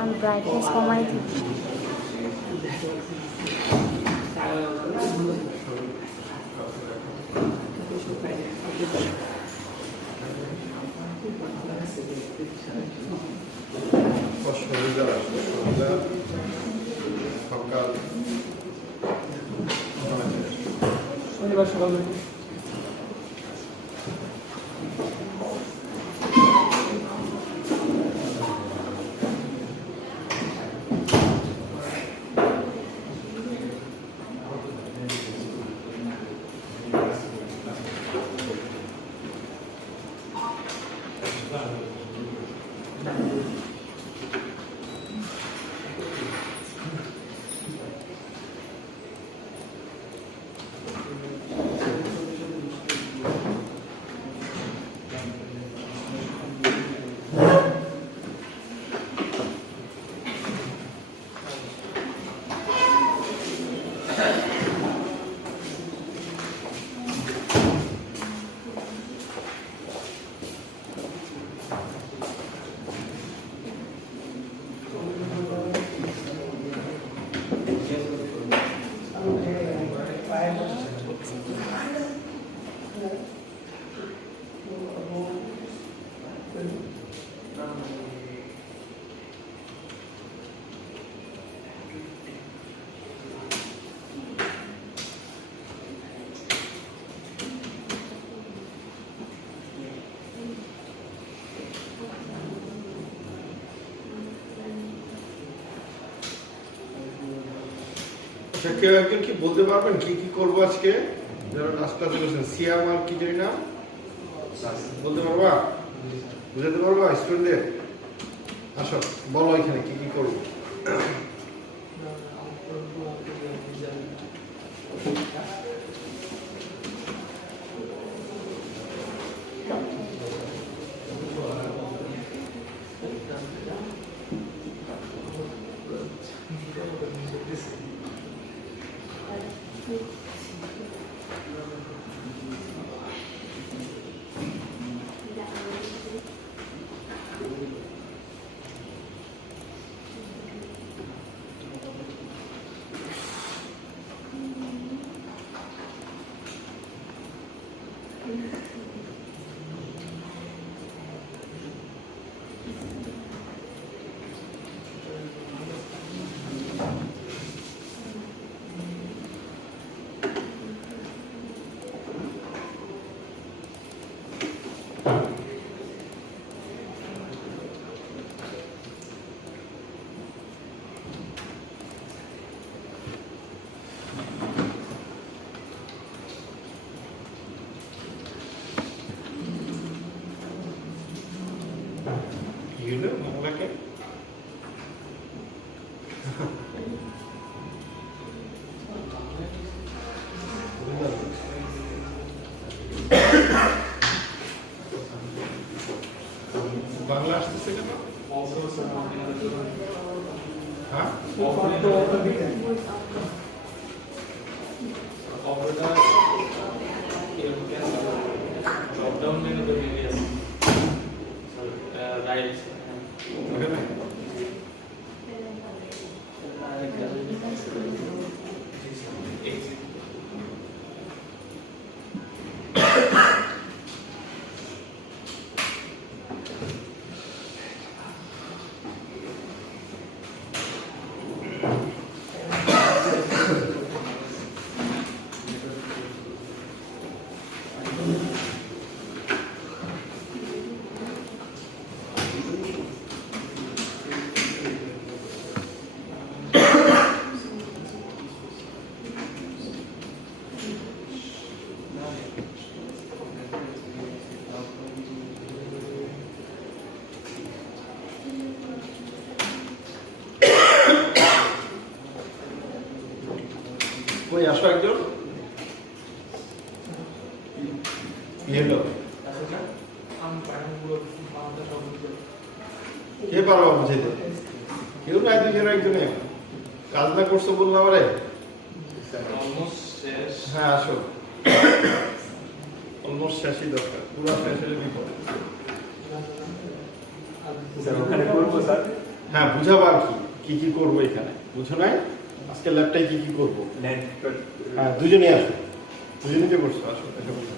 আমি ব্রাইটনেস কমাই দিই। শনিবার সকাল কেউ একজন কি বলতে পারবেন কি কি করবো আজকে? যারা নাস্তা করেছেন সিয়াম আর কি জানি না বলতে পারবা, বুঝাতে পারবা স্টুডেন্টদের? আসো বলো এখানে কি কি করবো। বাংলাকে বাংলা আসতেছে কেন? হ্যাঁ लॉकडाउन में तो वेरियस राइट्स কই আসো একজন এলো কে পারবা বুঝাইতে? কেউ নাই, দুজন একজনে কাজ না করছো বললাম আমারে। almost হ্যাঁ আসো, অলমোস্ট শেষই দরকার, পুরো শেষ হলে বিপদে। স্যার ওখানে করবো স্যার হ্যাঁ বুঝাবো আর কি কি করবো এখানে, বুঝো নাই আজকে ল্যাবটাই কি কি করবো। নেট হ্যাঁ দুজনে আসো, দুজনে যে করছো আসো, এসে বসো।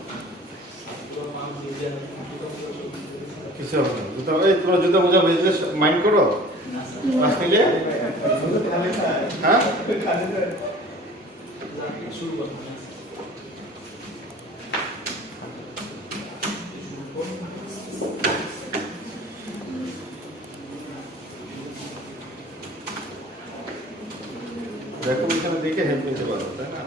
কিছু হবে না, জুতা এই তোমরা জুতা মোজা বেজলে মাইন্ড করো ক্লাস নিলে। হ্যাঁ দেখো এখানে দেখে হেল্প নিতে পারো, তাই না?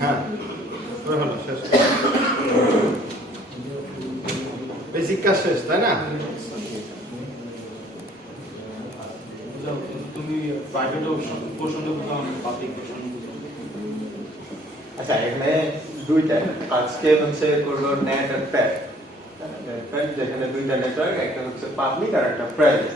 হ্যাঁ হলো শেষ, বেসিক কাজ শেষ, তাই না? তুমি প্রাইভেট পোর্শন বুঝাও, আমি পাবলিক পোর্শন বুঝাও। আচ্ছা এখানে দুইটা, আজকে হচ্ছে করবো নেট আর প্যাড। যেখানে দুইটা নেটওয়ার্ক, একটা হচ্ছে পাবলিক আর একটা প্রাইভেট।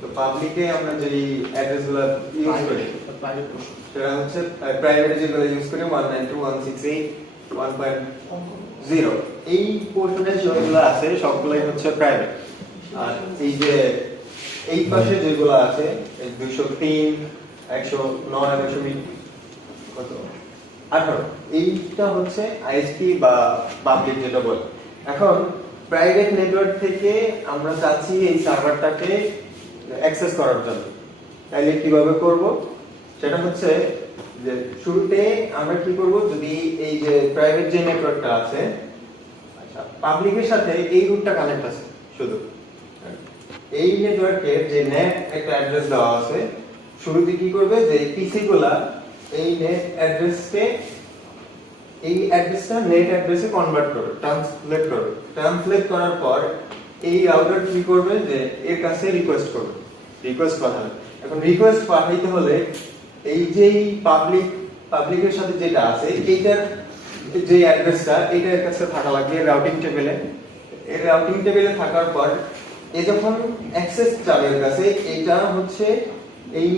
তো পাবলিকে আমরা যে অ্যাড্রেসগুলো ইউজ করি প্রাইভেট পোর্শন সেটা হচ্ছে প্রাইভেটে যেগুলো ইউজ করি 192.168.1.0, এই পোর্শনে যেগুলো আছে সবগুলোই হচ্ছে প্রাইভেট। আর এই যে এই পাশে যেগুলো আছে 203 109 কত 18, এইটা হচ্ছে আইএসপি বা পাবলিক যেটা বলে। এখন প্রাইভেট নেটওয়ার্ক থেকে আমরা চাচ্ছি এই সার্ভারটাকে অ্যাক্সেস করার জন্য, তাহলে কিভাবে করব সেটা হচ্ছে যে শুরুতে আমরা কি করব, যদি এই যে প্রাইভেট যে নেটওয়ার্কটা আছে, আচ্ছা পাবলিকের সাথে এই রুটটা কানেক্ট আছে, শুধু এই নেটওয়ার্কের যে নেট একটা অ্যাড্রেস দেওয়া আছে, শুরুতে কি করবে যে পিসি গুলা এই নেট অ্যাড্রেসকে, এই অ্যাড্রেসটা নেট অ্যাড্রেসে কনভার্ট করবে, ট্রান্সলেট করার পর এই রাউটার কি করবে যে এর কাছে রিকোয়েস্ট করবে, রিকোয়েস্ট পাঠাবে। এখন রিকোয়েস্ট পাঠাইতে হলে এই যে পাবলিকের সাথে যেটা আছে এইটার যে অ্যাড্রেসটা এটার কাছে থাকা লাগবে রাউটিং টেবিলে। এই রাউটিং টেবিলে থাকার পর এই যখন অ্যাক্সেস যাবে এর কাছে, এটা হচ্ছে এই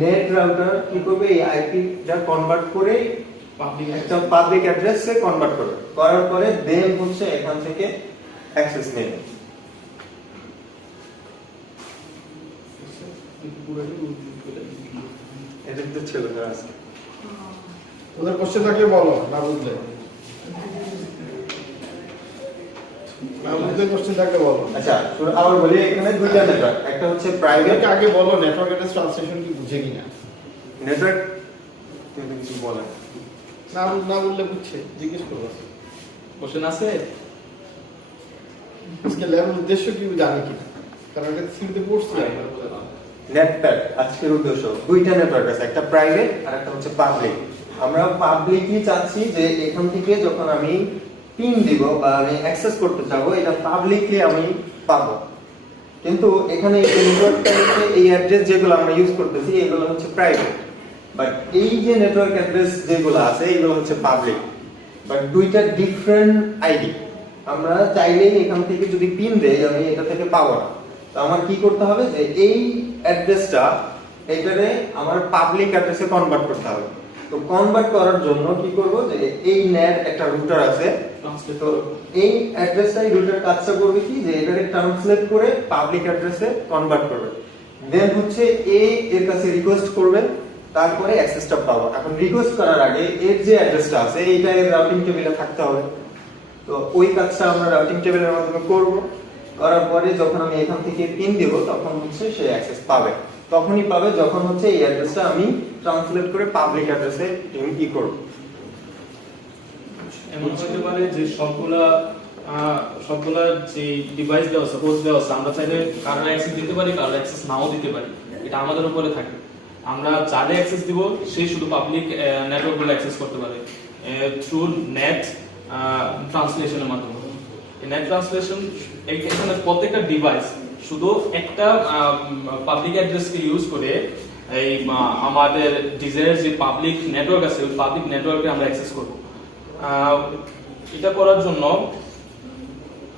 নেট রাউটার কি করবে, এই আইপিটা কনভার্ট করে পাবলিক একটা পাবলিক অ্যাড্রেসে কনভার্ট করবে, করার পরে দেন হচ্ছে এখান থেকে অ্যাক্সেস নেবে। এটা তো ছিল না আজকে। ওদের কোশ্চেন থাকলে বলো, না বুঝলে কোশ্চেন থাকলে বলো। আচ্ছা আবার বলি, এখানে দুইটা নেটওয়ার্ক, একটা হচ্ছে প্রাইভেট। এটাকে আগে বলো নেটওয়ার্ক অ্যাড্রেস ট্রান্সলেশন কি বুঝে কিনা। নেটওয়ার্ক কিছু বলে না না বললে বুঝছে, জিজ্ঞেস করবো। কোশ্চেন আছে? আজকে ল্যাবের উদ্দেশ্য কি জানি কিনা, কারণ এটা সিভিতে পড়ছি আমরা। নেটওয়ার্ক আজকের উদ্দেশ্য দুইটা নেটওয়ার্ক আছে, একটা প্রাইভেট আর একটা হচ্ছে পাবলিক। আমরা পাবলিকলি চাচ্ছি যে এখান থেকে যখন আমি পিন দিব বা আমি অ্যাক্সেস করতে চাবো, এটা পাবলিকলি আমি পাবো। কিন্তু এখানে এই নেটওয়ার্কটাতে এই অ্যাড্রেস যেগুলো আমরা ইউজ করতেছি এগুলো হচ্ছে প্রাইভেট, বাট এই যে নেটওয়ার্ক অ্যাড্রেস যেগুলো আছে এগুলো হচ্ছে পাবলিক, বাট দুইটা ডিফারেন্ট আইডি। আমরা চাইলেই এখান থেকে যদি পিন দেই আমি এটা থেকে পাবো না। তো আমার কি করতে হবে যে এই অ্যাড্রেসটা এটারে আমার পাবলিক অ্যাড্রেসে কনভার্ট করতে হবে। তো কনভার্ট করার জন্য কি করব যে এই নেট একটা রুটার আছে, তো এই অ্যাড্রেসটাই রুটার কাজটা করবে কি যে এটাকে ট্রান্সলেট করে পাবলিক অ্যাড্রেসে কনভার্ট করবে। দেন হচ্ছে এর কাছে রিকোয়েস্ট করবে, তারপরে অ্যাক্সেসটা পাবো। এখন রিকোয়েস্ট করার আগে এর যে অ্যাড্রেসটা আছে এইটা এর রাউটিং টেবিলে থাকতে হবে। তো ওই কাজটা আমরা রাউটিং টেবিলের মাধ্যমে করব। করার পরে যখন আমি এখান থেকে পিন দেব তখন হচ্ছে সে অ্যাক্সেস পাবে। তখনই পাবে যখন হচ্ছে এই অ্যাড্রেসটা আমি ট্রান্সলেট করে পাবলিক অ্যাড্রেসে কি করব। এমন হতে পারে যে সবগুলা যে ডিভাইস দেওয়া আছে, হোস্ট দেওয়া আছে, আমরা চাইলে কারোর অ্যাক্সেস দিতে পারি, কারোর অ্যাক্সেস নাও দিতে পারি। এটা আমাদের উপরে থাকে। আমরা যারে অ্যাক্সেস দিব সেই শুধু পাবলিক নেটওয়ার্কগুলো অ্যাক্সেস করতে পারে থ্রু নেট ট্রান্সলেশনের মাধ্যমে। এই নেট ট্রান্সলেশন এখানে প্রত্যেকটা ডিভাইস শুধু একটা পাবলিক অ্যাড্রেসকে ইউজ করে এই আমাদের ডিজায়ার যে পাবলিক নেটওয়ার্ক আছে ওই পাবলিক নেটওয়ার্কে আমরা অ্যাক্সেস করব। এটা করার জন্য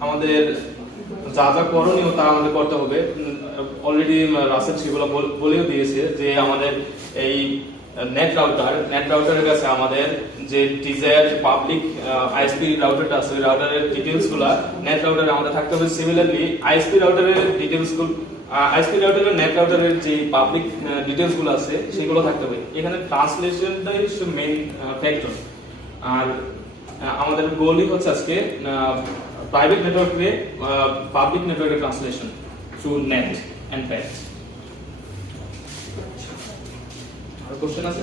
আমাদের যা যা করণীয় তা আমাদের করতে হবে। অলরেডি রাসেল সেগুলো বলেও দিয়েছে যে আমাদের এই নেট রাউটারের কাছে আমাদের যে ডিজায়ার পাবলিক আইএসপি রাউটারটা আছে ওই রাউটারের ডিটেইলসগুলো নেট রাউটারে আমাদের থাকতে হবে। সিমিলারলি আইএসপি রাউটারের ডিটেইলসগুলো আইএসপি রাউটারের নেট রাউটারের যে পাবলিক ডিটেইলসগুলো আছে সেগুলো থাকতে হবে। এখানে ট্রান্সলেশনটাই মেইন ফ্যাক্টর। আর আমাদের গোলই হচ্ছে আজকে প্রাইভেট নেটওয়ার্কে পাবলিক নেটওয়ার্কের translation through NAT and PAT. আর কোশ্চেন আছে?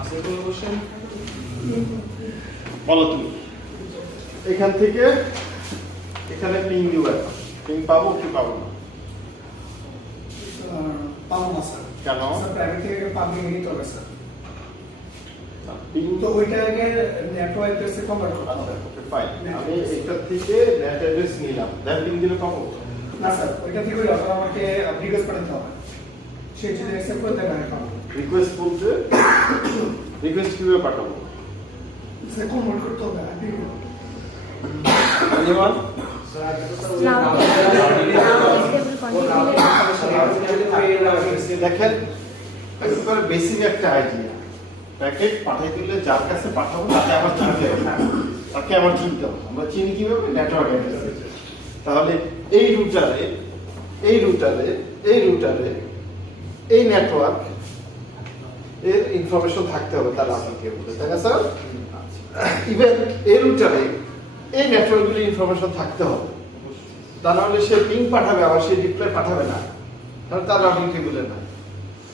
আছে কোনো কোশ্চেন? বলো তুমি এখান থেকে এখানে পিং দিব, এখন পিং পাবো কি পাবো না? পাবো না স্যার। কেন? স্যার প্রাইভেট থেকে পাবলিক নিতে হবে স্যার। পিং তো ওইটাকে নেটওয়ার্ক অ্যাড্রেসে কনভার্ট করতে হবে। ওকে ফাইন, আমি এটা থেকে নেট অ্যাড্রেস নিলাম, দেন পিং দিলে পাবো না স্যার, ওইটা থেকে ওই রাউটার আমাকে রিকোয়েস্ট পাঠাতে হবে। সে যদি অ্যাকসেপ্ট করে দেয় আমি পাবো। রিকোয়েস্ট বলতে রিকোয়েস্ট কিভাবে পাঠাবো? স্যার কনভার্ট করতে হবে আইপি। এনিওয়ান দেখেন একেবারে বেসিক একটা আইডিয়া। প্যাকেট পাঠাই দিলে যার কাছে পাঠাবো তাকে আমার চিনতে হবে, তাকে আমার চিনতে হবে। আমরা চিনি কিভাবে? Network address. তাহলে এই রুটারে এই রুটারে এই রুটারে এই নেটওয়ার্ক এর ইনফরমেশন থাকতে হবে তার আপনাকে বলে, তাই না স্যার? ইভেন এই রুটারে এই নেটওয়ার্কগুলি ইনফরমেশন থাকতে হবে, তা নাহলে সে পিং পাঠাবে আবার সে রিপ্লাই পাঠাবে না, কারণ তার রাউটিং টেবিলে না,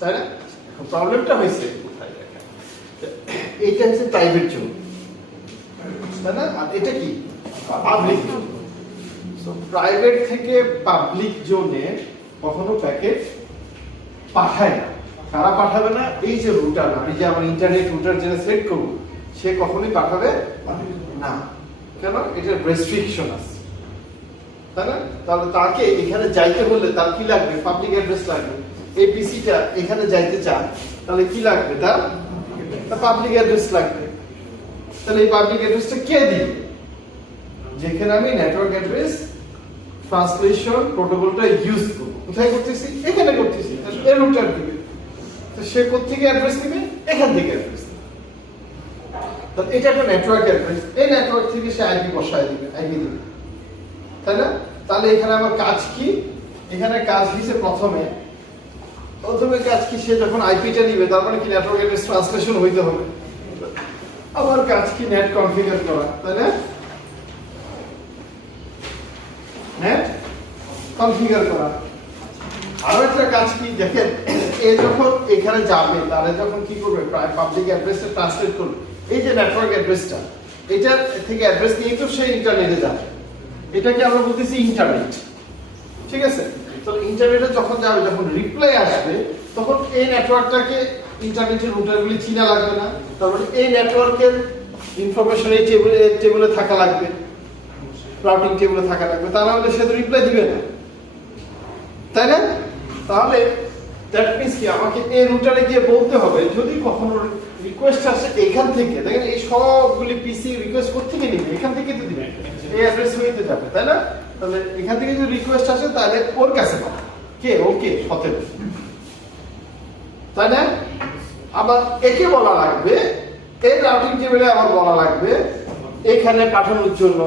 তাই না? এখন প্রবলেমটা হয়েছে কোথায় দেখেন, এইটা হচ্ছে প্রাইভেট জোন, তাই না? আর এটা কি পাবলিক জোন। সো প্রাইভেট থেকে পাবলিক জোনে কখনো প্যাকেট পাঠায় না। কারা পাঠাবে না? এই যে রুটার, আমি যে আমার ইন্টারনেট রুটার যেটা সেট করবো সে কখনোই পাঠাবে না। কেন? এটার রেস্ট্রিকশন আছে, তাই না? তাহলে তাকে এখানে যাইতে হলে তার কি লাগবে? পাবলিক অ্যাড্রেস লাগবে। এই পিসিটা এখানে যাইতে চান তাহলে কি লাগবে? তার পাবলিক অ্যাড্রেস লাগবে। তাহলে এই পাবলিক অ্যাড্রেসটা কে দিবে? যেখানে আমি নেটওয়ার্ক অ্যাড্রেস ট্রান্সলেশন প্রোটোকলটা ইউজ করব, কোথায় করতেছি? এখানে করতেছি, এর রুটার দিবে। তো সে কোত্থেকে অ্যাড্রেস দিবে? এখান থেকে অ্যাড্রেস দিবে। তাহলে এটা একটা নেটওয়ার্ক অ্যাড্রেস, এই নেটওয়ার্ক থেকে সে আইপি বসায় দিবে, আইপি দিবে, তাই না? তাহলে এখানে আমার কাজ কি? এখানে কাজ হিসেবে প্রথমে কাজ কি? সে যখন আইপিটা নিবে তার মানে কি নেটওয়ার্ক অ্যাড্রেস ট্রান্সলেশন হইতে হবে। আমার কাজ কি? নেট কনফিগার করা, তাই না? নেট কনফিগার করা। আরো একটা কাজ কি দেখেন, এ যখন এখানে যাবে তাহলে যখন কি করবে? পাবলিক অ্যাড্রেসটা ট্রান্সলেট করবে। এই যে নেটওয়ার্ক অ্যাড্রেসটা, এটা থেকে অ্যাড্রেস নিয়ে তো সে ইন্টারনেটে যাবে। এটাকে আমরা বলতেছি ইন্টারনেট, ঠিক আছে? তো ইন্টারনেটে যখন যাবে, যখন রিপ্লাই আসবে তখন এই নেটওয়ার্কটাকে ইন্টারনেটের রুটারগুলি চিনা লাগবে না, তারপরে এই নেটওয়ার্কের ইনফরমেশন এই টেবিলে থাকা লাগবে, রাউটিং টেবিলে থাকা লাগবে, তা না হলে সে তো রিপ্লাই দিবে না, তাই না? তাহলে দ্যাট মিন্স কি আমাকে এই রুটারে গিয়ে বলতে হবে যদি কখনো রিকোয়েস্ট আসে এখান থেকে, দেখেন এই সবগুলি পিসি রিকোয়েস্ট করতে গিয়ে নিবে, এখান থেকে তো দিবে, এই অ্যাড্রেস হইতে যাবে, তাই না? তাহলে এখান থেকে যদি রিকোয়েস্ট আসে তাহলে ওর কাছে পাবে কে? ওকে সতেজ, তাই না? আবার একে বলা লাগবে, এই রাউটিং টেবিলে আবার বলা লাগবে এখানে পাঠানোর জন্য।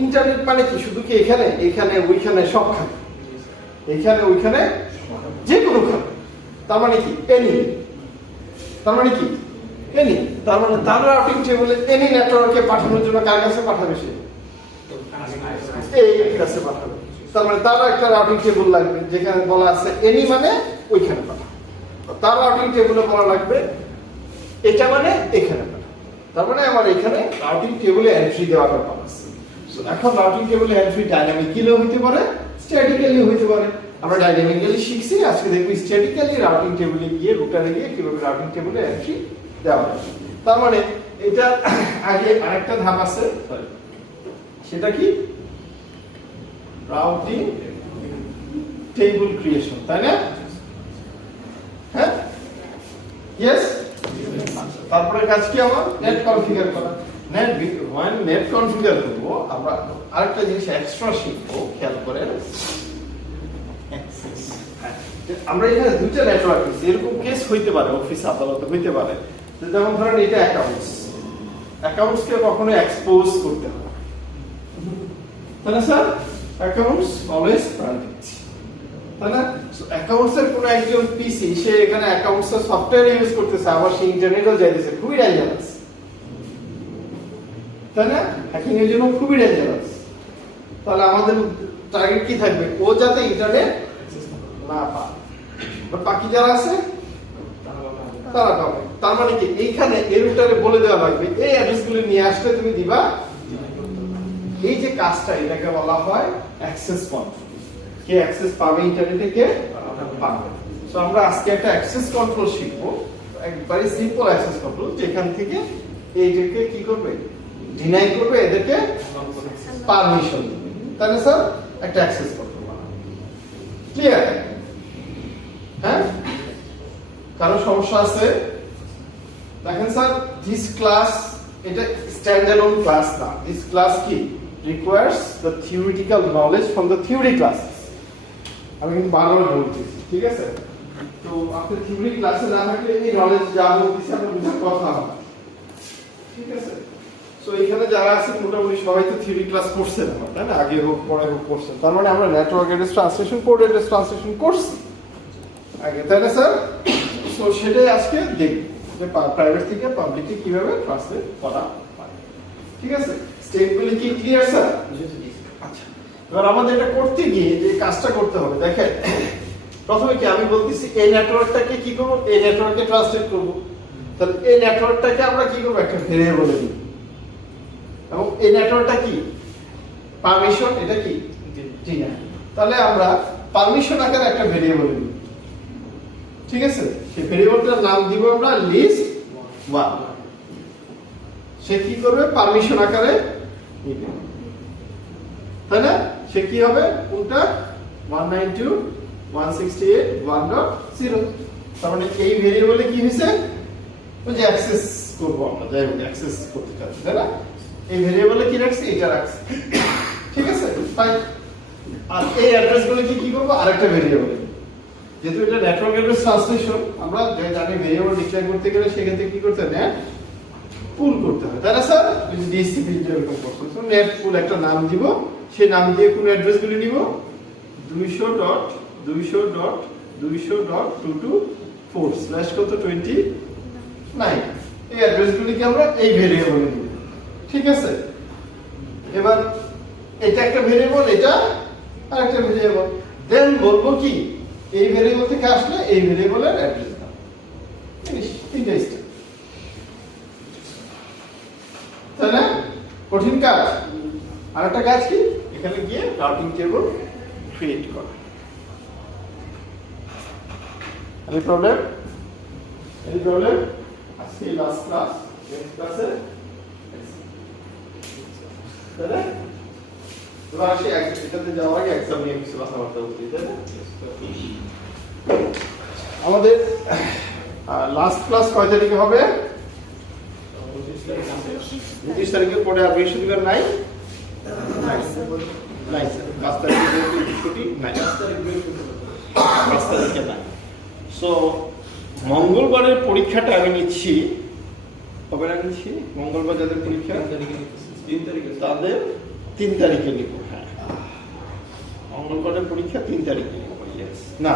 ইন্টারনেট মানে কি শুধু কি এখানে এখানে ওইখানে সবখানে, এখানে ওইখানে যে কোনোখানে, তার মানে কি এনি, তার মানে কি এনি, তার মানে তার রাউটিং টেবিলে এনি নেটওয়ার্কে পাঠানোর জন্য কার কাছে পাঠাবে সে? এই কাছে পাঠাবে। তার মানে তার একটা রাউটিং টেবিল লাগবে যেখানে বলা আছে এনি মানে ওইখানে পাঠাবে। তার রাউটিং টেবিলে বলা লাগবে এটা মানে এখানে পাঠাবে। তার মানে আমার এখানে রাউটিং টেবিলে এন্ট্রি দেওয়ার ব্যাপার আছে। এখন রাউটিং টেবিলে এন্ট্রি ডাইনামিক্যালিও হতে পারে, স্ট্যাটিক্যালিও হতে পারে। আমরা ডাইনামিক্যালি শিখছি, আজকে দেখব স্ট্যাটিক্যালি রাউটিং টেবিলে গিয়ে রুটারে গিয়ে কিভাবে রাউটিং টেবিলে এন্ট্রি দেওয়া হয়। তার মানে এটা আগে আরেকটা ধাপ আছে, সেটা কি রাউটিং টেবিল ক্রিয়েশন, তাই না? হ্যাঁ, ইয়েস। তারপরে কাজ কি আমার? নেট কনফিগার করা। নেট কনফিগার করব, আমরা আরেকটা জিনিস এক্সট্রা শিখবো, খেয়াল করেন। আমরা এখানে দুইটা নেটওয়ার্ক আছে, এরকম কেস হইতে পারে, অফিস আদালতে হইতে পারে। যেমন ধরেন এটা অ্যাকাউন্টস কে কখনো এক্সপোজ করতে হয়, তাই না স্যার? অ্যাকাউন্টস অলওয়েজ প্রাইভেট, তাই না? অ্যাকাউন্টস এর কোন একজন পিসি সে এখানে অ্যাকাউন্টস এর সফটওয়্যার ইউজ করতেছে, আবার সে ইন্টারনেটও যাইতেছে, খুবই ডেঞ্জারাস, তাই না? হ্যাকিং এর জন্য খুবই ডেঞ্জারাস। তাহলে আমাদের টার্গেট কি থাকবে? ও যাতে ইন্টারনেট না পায়, বাকি যারা আছে তারা পাবে। তার মানে কি এইখানে এর রুটারে বলে দেওয়া লাগবে এই অ্যাড্রেসগুলো নিয়ে আসলে তুমি দিবা। এই যে কাজটা, এটাকে বলা হয় অ্যাক্সেস কন্ট্রোল। কে অ্যাক্সেস পাবে ইন্টারনেটে, কে পাবে। সো আমরা আজকে একটা অ্যাক্সেস কন্ট্রোল শিখবো, একবারে সিম্পল অ্যাক্সেস কন্ট্রোল, যেখান থেকে এইটাকে কি করবে? ডিনাই করবে, এদেরকে পারমিশন দিবে, তাই না স্যার? একটা অ্যাক্সেস কন্ট্রোল বানাবে। ক্লিয়ার? হ্যাঁ, কারো সমস্যা আছে? দেখেন স্যার, দিস ক্লাস এটা স্ট্যান্ডালোন ক্লাস না। দিস ক্লাস কি requires the theoretical knowledge from the theory classes. আমি কিন্তু বারবার বলতেছি, ঠিক আছে? তো আপনি থিওরি ক্লাসে না থাকলে এই নলেজ যা বলতেছি আপনার বুঝার কথা হবে, ঠিক আছে? সো এখানে যারা আছে মোটামুটি সবাই তো থিওরি ক্লাস করছেন, তাই না? আগে হোক পরে হোক করছেন। তার মানে আমরা network address translation, code address translation করছি আগে, তাই না স্যার? সো সেটাই আজকে দেখব যে প্রাইভেট থেকে পাবলিকে কিভাবে ট্রান্সলেট করা হয়, ঠিক আছে? স্টেপগুলো কি ক্লিয়ার স্যার? আচ্ছা, এবার আমাদের এটা করতে গিয়ে যে কাজটা করতে হবে, দেখেন প্রথমে কি আমি বলতেছি এই নেটওয়ার্কটাকে কি করব? এই নেটওয়ার্কে ট্রান্সলেট করব। তাহলে এই নেটওয়ার্কটাকে আমরা কি করব? একটা ভেরিয়েবলে দিব। এবং এই নেটওয়ার্কটা কি পারমিশন, এটা কি ডিনাই। তাহলে আমরা পারমিশন আকারে একটা ভেরিয়েবল দিব, ঠিক আছে? সেই ভেরিয়েবলটার নাম দিব আমরা লিস্ট 1। সে কি করবে? পারমিশন আকারে নিবে, তাই না? সে কি হবে? কোনটা? 192.168.1.0। তার মানে এই ভেরিয়েবলে কি হইছে? ওই যে অ্যাক্সেস করব আমরা, যাই হোক অ্যাক্সেস করতে চাচ্ছি, তাই না? এই ভেরিয়েবলে কি রাখছি? এটা রাখছি, ঠিক আছে? ফাইন। আর এই অ্যাড্রেসগুলো কি করব? আরেকটা ভেরিয়েবলে, যেহেতু এটা নেটওয়ার্ক অ্যাড্রেস ট্রান্সলেশন, আমরা জানি ভেরিয়েবল ডিক্লেয়ার করতে গেলে সেখান থেকে কি করতে হয়? নেট পুল করতে হয়, তাই না স্যার? ডিসিপি যেরকম করছে, সো নেট পুল একটা নাম দিব, সেই নাম দিয়ে কোন অ্যাড্রেসগুলো নিব? 200.200.200.224 কত 29। এই অ্যাড্রেসগুলিকে আমরা এই ভেরিয়েবলে দিব, ঠিক আছে? এবার এটা একটা ভেরিয়েবল, এটা আরেকটা ভেরিয়েবল। দেন বলবো কি এই ভেরিয়েবল থেকে আসলে এই ভেরিয়েবলের অ্যাড্রেস দাও। তিনটা স্টেপ, তাই না? কঠিন কাজ। আর একটা কাজ কি? এখানে গিয়ে রাউটিং টেবিল ক্রিয়েট করা। Any problem? Any problem? আজকে লাস্ট ক্লাস, নেক্সট ক্লাসে তাহলে এবার আসি এটাতে যাওয়ার আগে এক্সাম নিয়ে কিছু কথাবার্তা বলতে, তাই না? আমাদের লাস্ট ক্লাস কয় তারিখে হবে? 29 তারিখের পরে। আর বৃহস্পতিবার নাই, 5 তারিখে ছুটি নাই, 5 তারিখে নাই। সো মঙ্গলবারের পরীক্ষাটা আমি নিচ্ছি, কবে নিচ্ছি? মঙ্গলবার যাদের পরীক্ষা তাদের 3 তারিখে নিব। হ্যাঁ, মঙ্গলবারের পরীক্ষা 3 তারিখে নিব। না,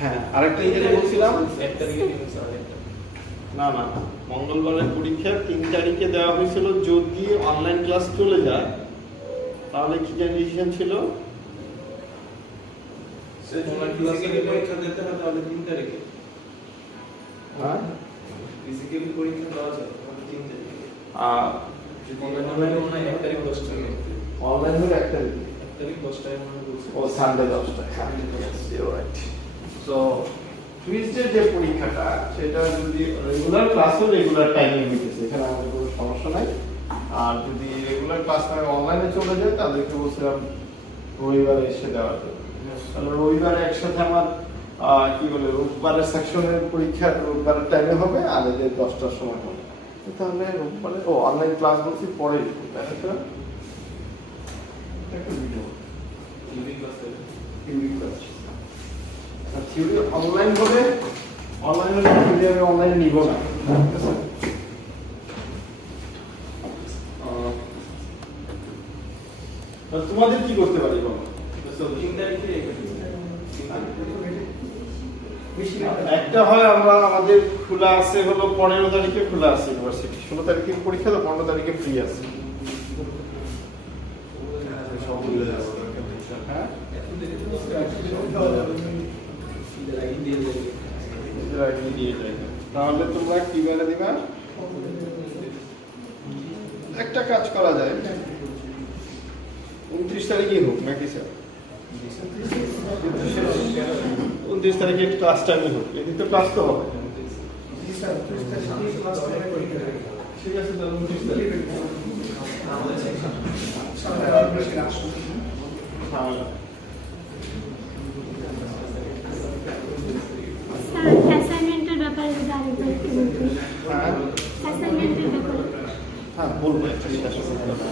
হ্যাঁ, আরেকটা যেটা বলছিলাম 1 তারিখে নিবেন স্যার। না না না, মঙ্গলবারের পরীক্ষা 3 তারিখে দেওয়া হয়েছিল। যদি অনলাইন ক্লাস চলে যায় তাহলে কি যে ডিসিশন ছিল? ফিজিক্যালি পরীক্ষা দিতে হবে তাহলে 3 তারিখে। হ্যাঁ, ফিজিক্যালি পরীক্ষা দেওয়া যাবে 3 তারিখে। অনলাইনে মনে হয় 1 তারিখ 10 টায়। অনলাইন হলে 1 তারিখে, 1 তারিখ 10 টায় মনে হয় বলছে। ও সানডে 10টা। সো টুইসডে যে পরীক্ষাটা সেটা যদি রেগুলার ক্লাসও রেগুলার টাইমে হইতেছে, এখানে আমাদের কোনো সমস্যা নাই। আর যদি রেগুলার ক্লাস না অনলাইনে চলে যায় তাদেরকে বলছিলাম রবিবারে এসে দেওয়ার জন্য। তাহলে রবিবারে একসাথে আমার কি বলে রোববারের সেকশনের পরীক্ষা রোববারের টাইমে হবে, আর এদের 10টার সময় হবে। তাহলে রোববারে অনলাইন ক্লাস বলছি পরে একটা ভিডিও ইউবি ক্লাসে থিওরি ক্লাস। থিওরি অনলাইন হলে থিওরি আমি অনলাইনে নিব না, ঠিক আছে? তোমাদের কি করতে পারি বলো? 3 তারিখে একটা হয় আমরা আমাদের খোলা আছে হলো 15 তারিখে খোলা আছে ইউনিভার্সিটি, 16 তারিখে পরীক্ষা, তো 15 তারিখে ফ্রি আছে। হ্যাঁ, তাহলে তোমরা কি বেলা দিবা? একটা কাজ করা যায়, 29 তারিখেই হোক নাকি স্যার? 29 তারিখে ক্লাস টাইমই হোক, এদিন তো ক্লাস তো হবে। ঠিক আছে, তাহলে 29 তারিখ। অ্যাসাইনমেন্টের ব্যাপারে যদি আরেকবার একটু বলতেন। অ্যাসাইনমেন্টের ব্যাপারে হ্যাঁ, বলবো একটা জিজ্ঞাসা করতে হবে।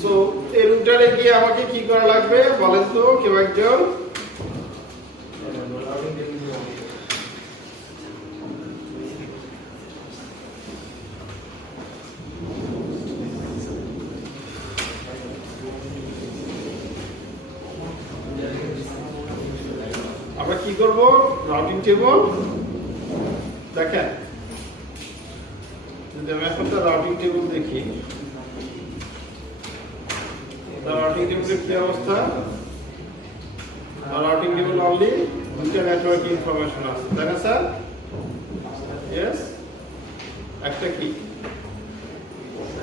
সো এই রুটারে গিয়ে আমাকে কি করা লাগবে বলেন তো কেউ একজন? আমরা কি করব? রাউটিং টেবল দেখেন, যদি আমি এখন রাউটিং টেবল দেখি, রাউটিং টেবলের কি অবস্থা? রাউটিং টেবল অনলি 2টা নেটওয়ার্ক ইনফরমেশন আছে, তাই না স্যার? ইয়েস, একটা কি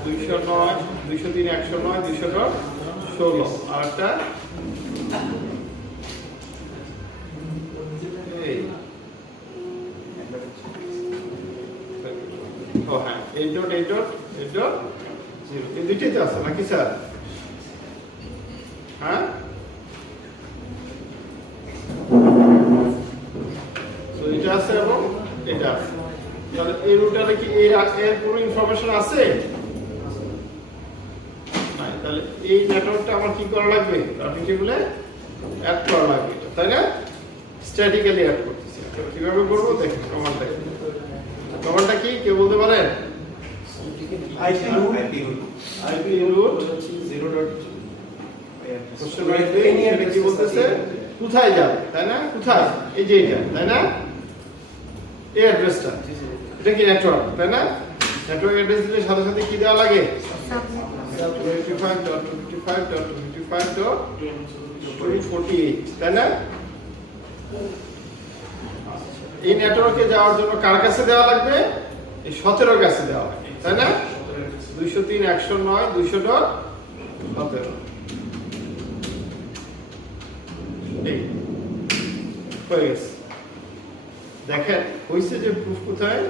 209 203 109 200.16, আর একটা ও হ্যাঁ 8.8.8.0, এই দুইটাই তো আছে নাকি স্যার? হ্যাঁ, তো এটা আছে এবং এটা আছে। তাহলে এই রুটারে কি এর পুরো ইনফরমেশন আছে? নাই। তাহলে এই নেটওয়ার্কটা আমার কি করা লাগবে? রাউটিং টেবলে অ্যাড করা লাগবে, তাই না? স্ট্যাটিক্যালি অ্যাড করতেছি। কিভাবে করবো দেখুন, কমান্ডটা কি কেউ বলতে পারেন? আইপি রুট 0.0 কি বলতেছে? কোথায় যাবে, তাই না? কোথায়? এই যে এটা, তাই না? এই অ্যাড্রেসটা, এটা কি নেটওয়ার্ক, তাই না? নেটওয়ার্ক অ্যাড্রেস দিলে সাথে সাথে কি দেওয়া লাগে? 255.255.248, তাই না? এই নেটওয়ার্কে যাওয়ার জন্য কার কাছে দেওয়া লাগবে? এই 17 কাছে দেওয়া লাগবে, তাই না? 203 109 200.17 এই হয়ে গেছে। দেখেন হইছে যে প্রুফ কোথায়?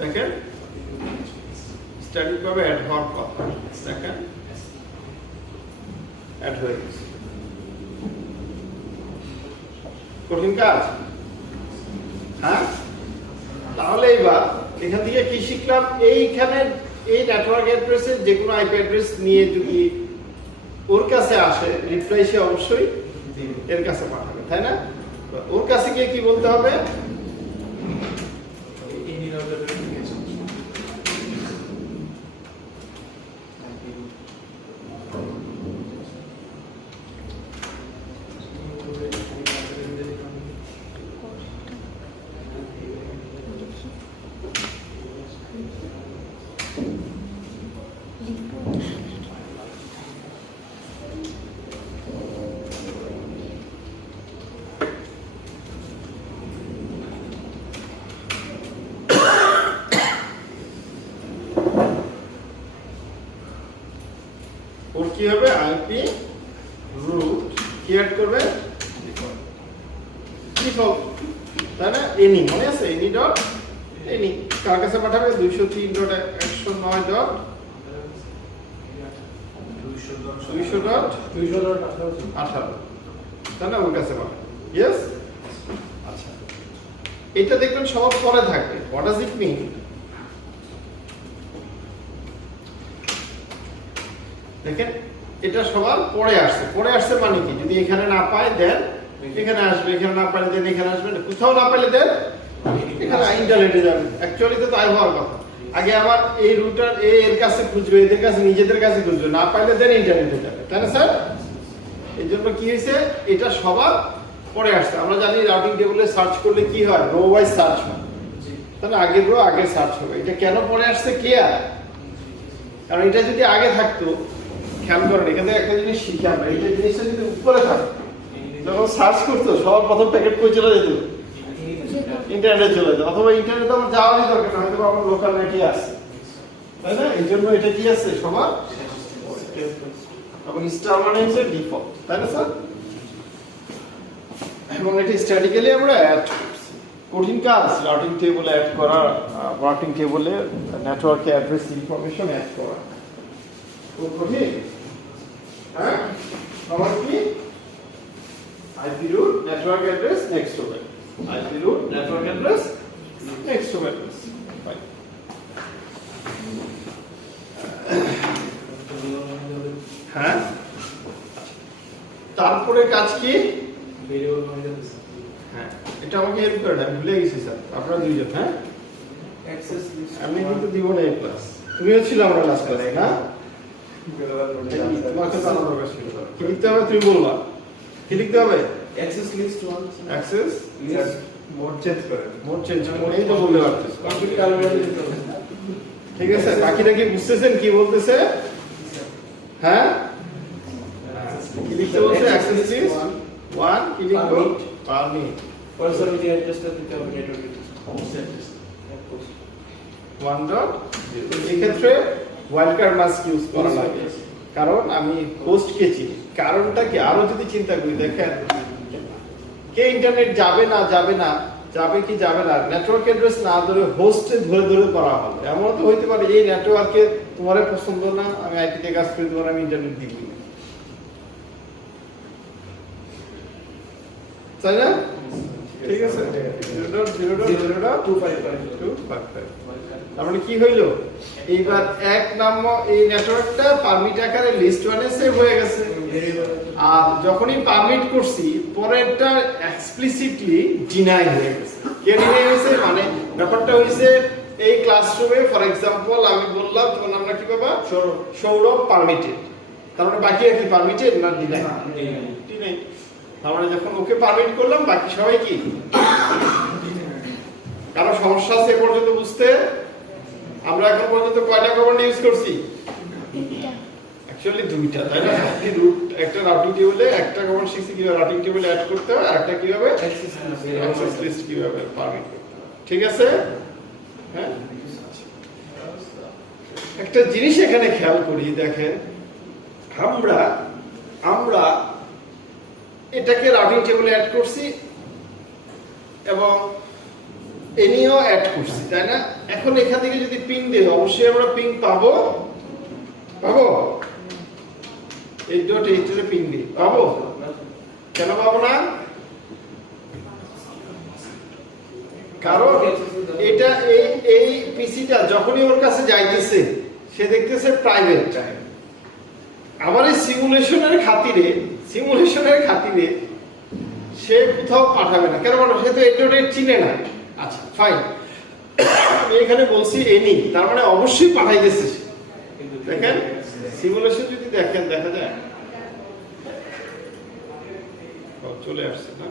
দেখেন স্ট্যাটিক ভাবে অ্যাড হওয়ার কথা, দেখেন অ্যাড হয়ে গেছে। কঠিন কাজ? হ্যাঁ, তাহলে এবার এখান থেকে কি শিখলাম? এইখানে এই নেটওয়ার্ক অ্যাড্রেসের যে কোনো আইপি অ্যাড্রেস নিয়ে যদি ওর কাছে আসে, রিপ্লাই সে অবশ্যই এর কাছে পাঠাবে, তাই না? ওর কাছে গিয়ে কি বলতে হবে? any router verification. ওর কি হবে? আইপি রুট কি অ্যাড করবে? ডিফল্ট, তাই না? এনি মনে আছে? এনি ডট এনি কার কাছে পাঠাবে? 203.109. 200.18, তাই না? ওর কাছে পাঠাবে। ইয়েস, আচ্ছা, এটা দেখবেন সবার পরে থাকবে। হোয়াট ডাজ ইট মিন? দেখেন, এটা সবার পরে আসছে। পরে আসছে মানে কি? যদি এখানে না পায় দেন এখানে আসবে, এখানে না পাইলে দেন এখানে আসবে, কোথাও না পাইলে দেন এখানে ইন্টারনেটে যাবে। অ্যাকচুয়ালি তো তাই হওয়ার কথা। আগে আমার এই রুটার এর কাছে খুঁজবে, এদের কাছে, নিজেদের কাছে খুঁজবে, না পাইলে দেন ইন্টারনেটে যাবে, তাই না স্যার? এই জন্য কি হয়েছে? এটা সবার পরে আসছে। আমরা জানি রাউটিং টেবিলে সার্চ করলে কি হয়? রো ওয়াইজ সার্চ হয়, তাহলে আগের রো আগে সার্চ হবে। এটা কেন পরে আসছে ক্লিয়ার? কারণ এটা যদি আগে থাকতো, খেয়াল করেন এখানে একটা জিনিস শিখে আমরা, এই জিনিসটা যদি উপরে থাকতো যখন সার্চ করতো সবার প্রথম প্যাকেট কই চলে যেত? ইন্টারনেটে চলে যেত। অথবা ইন্টারনেটে আমার যাওয়ারই দরকার না, হয়তো আমার লোকাল নেটই আছে, তাই না? এই জন্য এটা কি আছে সবার, এবং স্টার মানে হচ্ছে ডিফল্ট, তাই না স্যার? এবং এটা স্ট্যাটিক্যালি আমরা অ্যাড করছি। কঠিন কাজ রাউটিং টেবিলে অ্যাড করা, রাউটিং টেবিলে নেটওয়ার্কে অ্যাড্রেস ইনফরমেশন অ্যাড করা খুব কঠিন। হ্যাঁ, আবার কি? IP route network address next হবে, IP route network address next হবে। হ্যাঁ, তারপরে কাজ কি? Variable manager. হ্যাঁ, এটা আমাকে হেল্প করেন, আমি ভুলে গেছি স্যার। আপনারা দুইজন, হ্যাঁ, Access list. আমি কিন্তু দিব না এই ক্লাস। তুমিও ছিল আমরা লাস্ট ক্লাসে, হ্যাঁ? তোমাকে জানা দরকার ছিল। কি লিখতে হবে তুমি বলবা? কি লিখতে হবে? Access list one. Access List. Mode change করেন। মোড চেঞ্জ করেই তো বলতে পারতেছ। Computer already দিতে হবে। ঠিক আছে, বাকিটা কি বুঝতেছেন কি বলতেছে? হ্যাঁ, কি লিখতে বলছে? অ্যাক্সেস লিস্ট 1 কি লিখবো? পারমিট Personality address টা দিতে হবে, network address. 1.0। এই ক্ষেত্রে ওয়াইল্ডকার্ড মাস্ক ইউজ করা লাগে, কারণ আমি হোস্ট কে চিনি। কারণটা কি? আরো যদি চিন্তা করি, দেখেন কে ইন্টারনেট যাবে না যাবে না, যাবে কি যাবে না, নেটওয়ার্ক অ্যাড্রেস না ধরে হোস্টে ধরে ধরে করা হবে। এমন তো হইতে পারে এই নেটওয়ার্কে তোমার পছন্দ না, আমি আইপিতে কাজ করি, তোমার আমি ইন্টারনেট দিব না, তাই না? ঠিক আছে, 0.0.0.255 তার মানে কি হইলো? এইবার এক নাম্বার এই নেটওয়ার্কটা পারমিট আকারে লিস্ট 1 এ সেভ হয়ে গেছে। আর যখনই পারমিট করছি পরেরটা এক্সপ্লিসিটলি ডিনাই হয়ে গেছে। কে ডিনাই হয়েছে? মানে ব্যাপারটা হইছে এই ক্লাসরুমে ফর এক্সাম্পল আমি বললাম তখন আমরা কি পাবা? সৌরভ পারমিটেড, তার মানে বাকি আর কি পারমিটেড না ডিনাই? ডিনাই। তার মানে যখন ওকে পারমিট করলাম বাকি সবাই কি? কারো সমস্যা আছে এ পর্যন্ত বুঝতে? আমরা এখন পর্যন্ত কয়টা কমান্ড ইউজ করছি? অ্যাকচুয়ালি দুইটা, তাই না? একটা রাউটিং টেবিলে একটা কমান্ড শিখছি কিভাবে রাউটিং টেবিলে অ্যাড করতে হয়, আর একটা কিভাবে অ্যাক্সেস লিস্ট কিভাবে পারমিট করতে হয়। ঠিক আছে? হ্যাঁ, একটা জিনিস এখানে খেয়াল করি, দেখেন আমরা এটাকে রাউটিং টেবিলে অ্যাড করছি এবং এনিও অ্যাড করছি, তাই না? এখন এখান থেকে যদি পিং দেই অবশ্যই আমরা পিং পাবো। এই ডট এইচ এর পিং দিই পাবো? কেন পাবো না? কারণ এটা এই পিসিটা যখনই ওর কাছে যাইতেছে সে দেখতেছে প্রাইভেট। আমার এই সিমুলেশনের খাতিরে সে কোথাও পাঠাবে না, কেন বলো, সে তো এন্ড্রয়েড চিনে না। আচ্ছা ফাইন, আমি এখানে বলছি এনি, তার মানে অবশ্যই পাঠাইতেছে সে। দেখেন সিমুলেশন যদি দেখেন, দেখা যায় চলে আসছে না।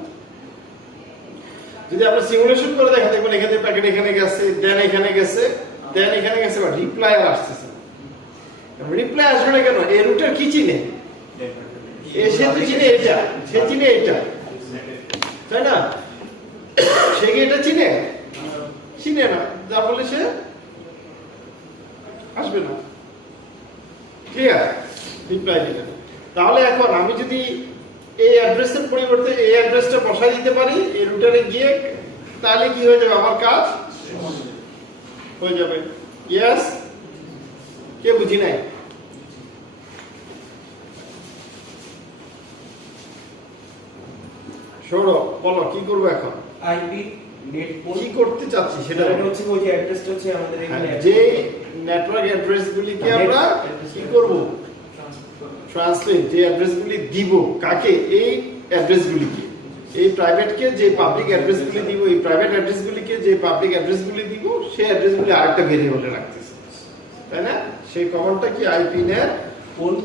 যদি আমরা সিমুলেশন করে দেখেন, দেখবেন এখানে প্যাকেট এখানে গেছে, দেন এখানে গেছে, দেন এখানে গেছে, বা রিপ্লাই আর আসতেছে। রিপ্লাই আসবে না কেন? এই রুটের কি চিনে? সে তো চিনে এটা, সে চিনে এটা, তাই না? সে কি এটা চিনে? চিনে না, যার ফলে সে আসবে না। ক্লিয়ার? রিপ্লাই দিবে না। তাহলে এখন আমি যদি এই অ্যাড্রেসের পরিবর্তে এই অ্যাড্রেসটা বসাই দিতে পারি এই রুটারে গিয়ে, তাহলে কি হয়ে যাবে? আমার কাজ হয়ে যাবে। ইয়েস? কে বুঝি নাই? শোনো, বলো কি করবো এখন? আইপি নেট পোর্ট কি করতে চাচ্ছি সেটা এটা হচ্ছে ওই যে অ্যাড্রেসটা হচ্ছে আমাদের এখানে যে নেটওয়ার্ক অ্যাড্রেসগুলিকে আমরা কি করব? ট্রান্সলেট, যে অ্যাড্রেসগুলি দিব কাকে? এই অ্যাড্রেসগুলিকে, এই প্রাইভেটকে যে পাবলিক অ্যাড্রেসগুলি দিব, এই প্রাইভেট অ্যাড্রেসগুলিকে যে পাবলিক অ্যাড্রেসগুলি দিব, সেই অ্যাড্রেসগুলি আরেকটা ভেরিয়েবলে রাখতেছে, তাই না? সেই কমান্ডটা কি? IP net full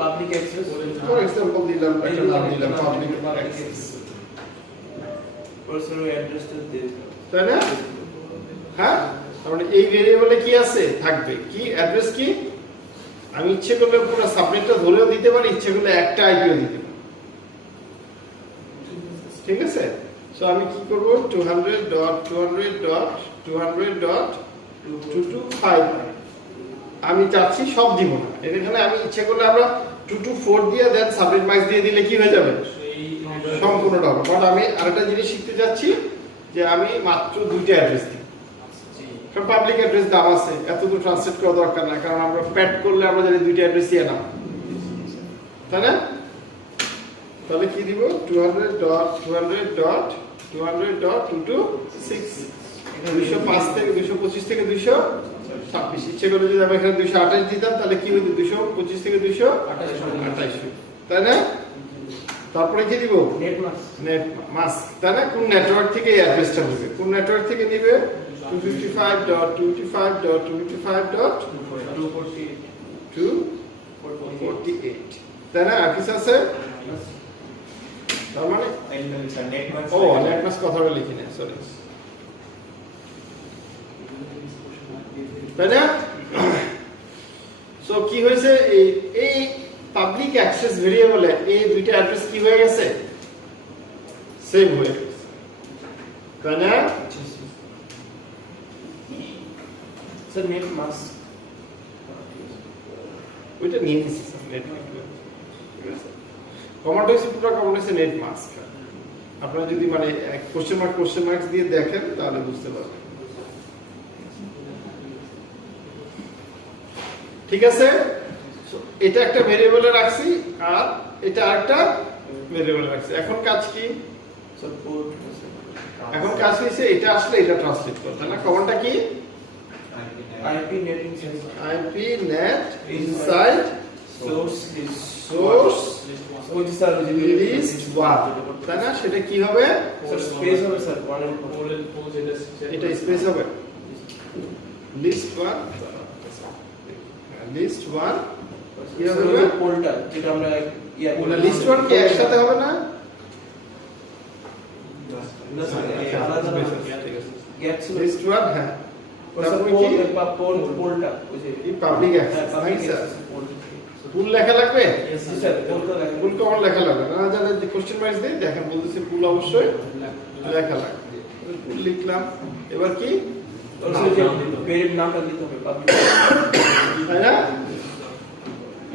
public access. For example দিলাম, একটা নাম দিলাম পাবলিক অ্যাক্সেস, পার্সোনাল অ্যাড্রেসটা দিয়ে তাই না? হ্যাঁ, তাহলে এই ভেরিয়েবলে কি আছে? থাকবে কি? অ্যাড্রেস কি? আমি ইচ্ছে করলে পুরো সাবনেটটা ধরেও দিতে পারি, ইচ্ছে করলে একটা আইপিও দিতে পারি। ঠিক আছে? সো আমি কি করব? 200.200.200.225 আমি চাচ্ছি সব দিব না। এখানে আমি ইচ্ছে করলে আমরা 224 দিয়ে দেন সাবনেট মাস্ক দিয়ে দিলে কি হয়ে যাবে? সম্পূর্ণটা হবে। বাট আমি আরেকটা জিনিস শিখতে যাচ্ছি যে আমি মাত্র দুইটা অ্যাড্রেস দিই। সব পাবলিক অ্যাড্রেস দাম আছে, এত তো ট্রান্সলেট করা দরকার না, কারণ আমরা প্যাড করলে আমরা জানি দুইটা অ্যাড্রেস দিয়ে নাম, তাই না? তাহলে কি দিব? 200.200.200.226 205 থেকে 225 থেকে 226। ইচ্ছে করে যদি আমি এখানে 228 দিতাম তাহলে কি হইতো? 225 থেকে 228, তাই না? তারপরে কি দিব? নেট মাস্ক, তাই না? কোন নেটওয়ার্ক থেকে এই অ্যাড্রেসটা নেবে? কোন নেটওয়ার্ক থেকে নেবে? 255.255.225.248, তাই না? আর কিছু আছে? তার মানে ও নেট মাস্ক কথাটা লিখি না, সরি, তাই না? সো কি হয়েছে? এই পাবলিক অ্যাক্সেস ভেরিয়েবলে এই দুইটা অ্যাড্রেস কি হয়ে গেছে? সেম হয়ে গেছে, তাই না? স্যার নেট মাস্ক ওইটা নিয়ে নিচ্ছি স্যার, নেট মাস্ক। কমান্ড হয়েছে পুরো কমান্ড হয়েছে নেট মাস্ক। আপনারা যদি মানে কোশ্চেন মার্ক দিয়ে দেখেন তাহলে বুঝতে পারবেন। ঠিক আছে? এটা একটা ভেরিয়েবলে রাখছি আর এটা আরেকটা ভেরিয়েবলে রাখছি। এখন কাজ কি? স্যার পোর্ট এখন কাজ হইছে এটা আসলে এটা ট্রান্সলেট করতে, না? কমান্ডটা কি? IP NAT inside IP NAT inside source source sir list 1, তাই না? সেটা কি হবে? স্যার স্পেস হবে স্যার 1 এটা স্পেস হবে লিস্ট 1 কি হবে? পোর্টাল যেটা আমরা ওটা লিস্ট 1 কি একসাথে হবে না? আলাদা গ্যাপস লিস্ট 1, হ্যাঁ। তারপরে কি? পোর্টাল ওই যে পাবলিক অ্যাক্সেস ফুল লেখা লাগবে? স্যার পোর্টাল ফুল কমন লেখা লাগবে না? জানেন যে কোশ্চেন মার্ক দিয়ে দেখেন বলতেছে ফুল অবশ্যই লেখা লাগবে। ফুল লিখলাম। এবার কি? ভেরিয়েবল নামটা দিতে হবে পাবলিক, তাই না?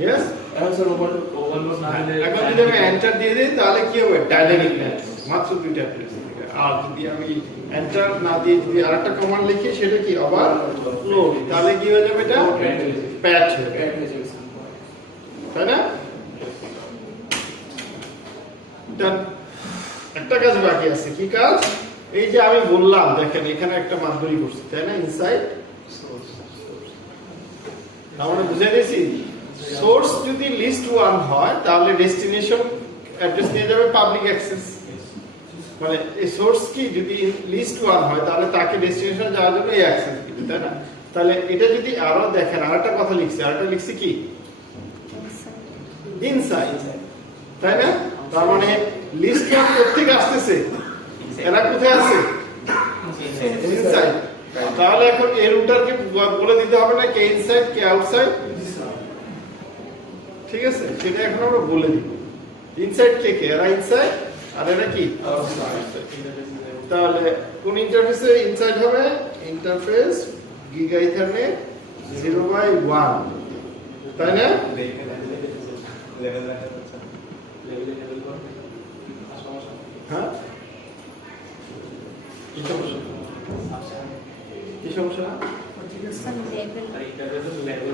ইয়েস। এখন স্যার ওভারলোড না হলে এখন যদি আমি এন্টার দিয়ে দিই তাহলে কি হবে? ডাইনামিক নেট মাত্র দুইটা অ্যাড্রেস। আর যদি আমি এন্টার না দিয়ে যদি আরেকটা কমান্ড লিখি সেটা কি? আবার লোড, তাহলে কি হয়ে যাবে? এটা প্যাচ হয়ে যাবে, তাই না? একটা কাজ বাকি আছে। কি কাজ? এই যে আমি বললাম দেখেন এখানে একটা মান তৈরি করছি তাই না ইনসাইড আমরা বুঝে দিয়েছি সোর্স যদি লিস্ট 1 হয় তাহলে ডেস্টিনেশন অ্যাড্রেস নিয়ে যাবে পাবলিক অ্যাক্সেস মানে এই সোর্স কি যদি লিস্ট 1 হয় তাহলে তাকে ডেস্টিনেশন যাওয়ার জন্য এই অ্যাক্সেস দিবে তাই না তাহলে এটা যদি আরো দেখেন আরেকটা কথা লিখছি আরেকটা লিখছি কি ইনসাইড তাই না তার মানে লিস্ট 1 কোথেকে আসতেছে এরা কোথায় আছে ইনসাইড তাহলে এখন এই রুটারকে বলে দিতে হবে না কে ইনসাইড কে আউটসাইড ঠিক আছে সেটা এখন আমরা বলে দিব ইনসাইড কে কে এরা ইনসাইড আর এরা কি তাহলে কোন ইন্টারফেসে ইনসাইড হবে ইন্টারফেস গিগা ইথারনেট 0/1 তাই না হ্যাঁ কি সমস্যা কি সমস্যা some level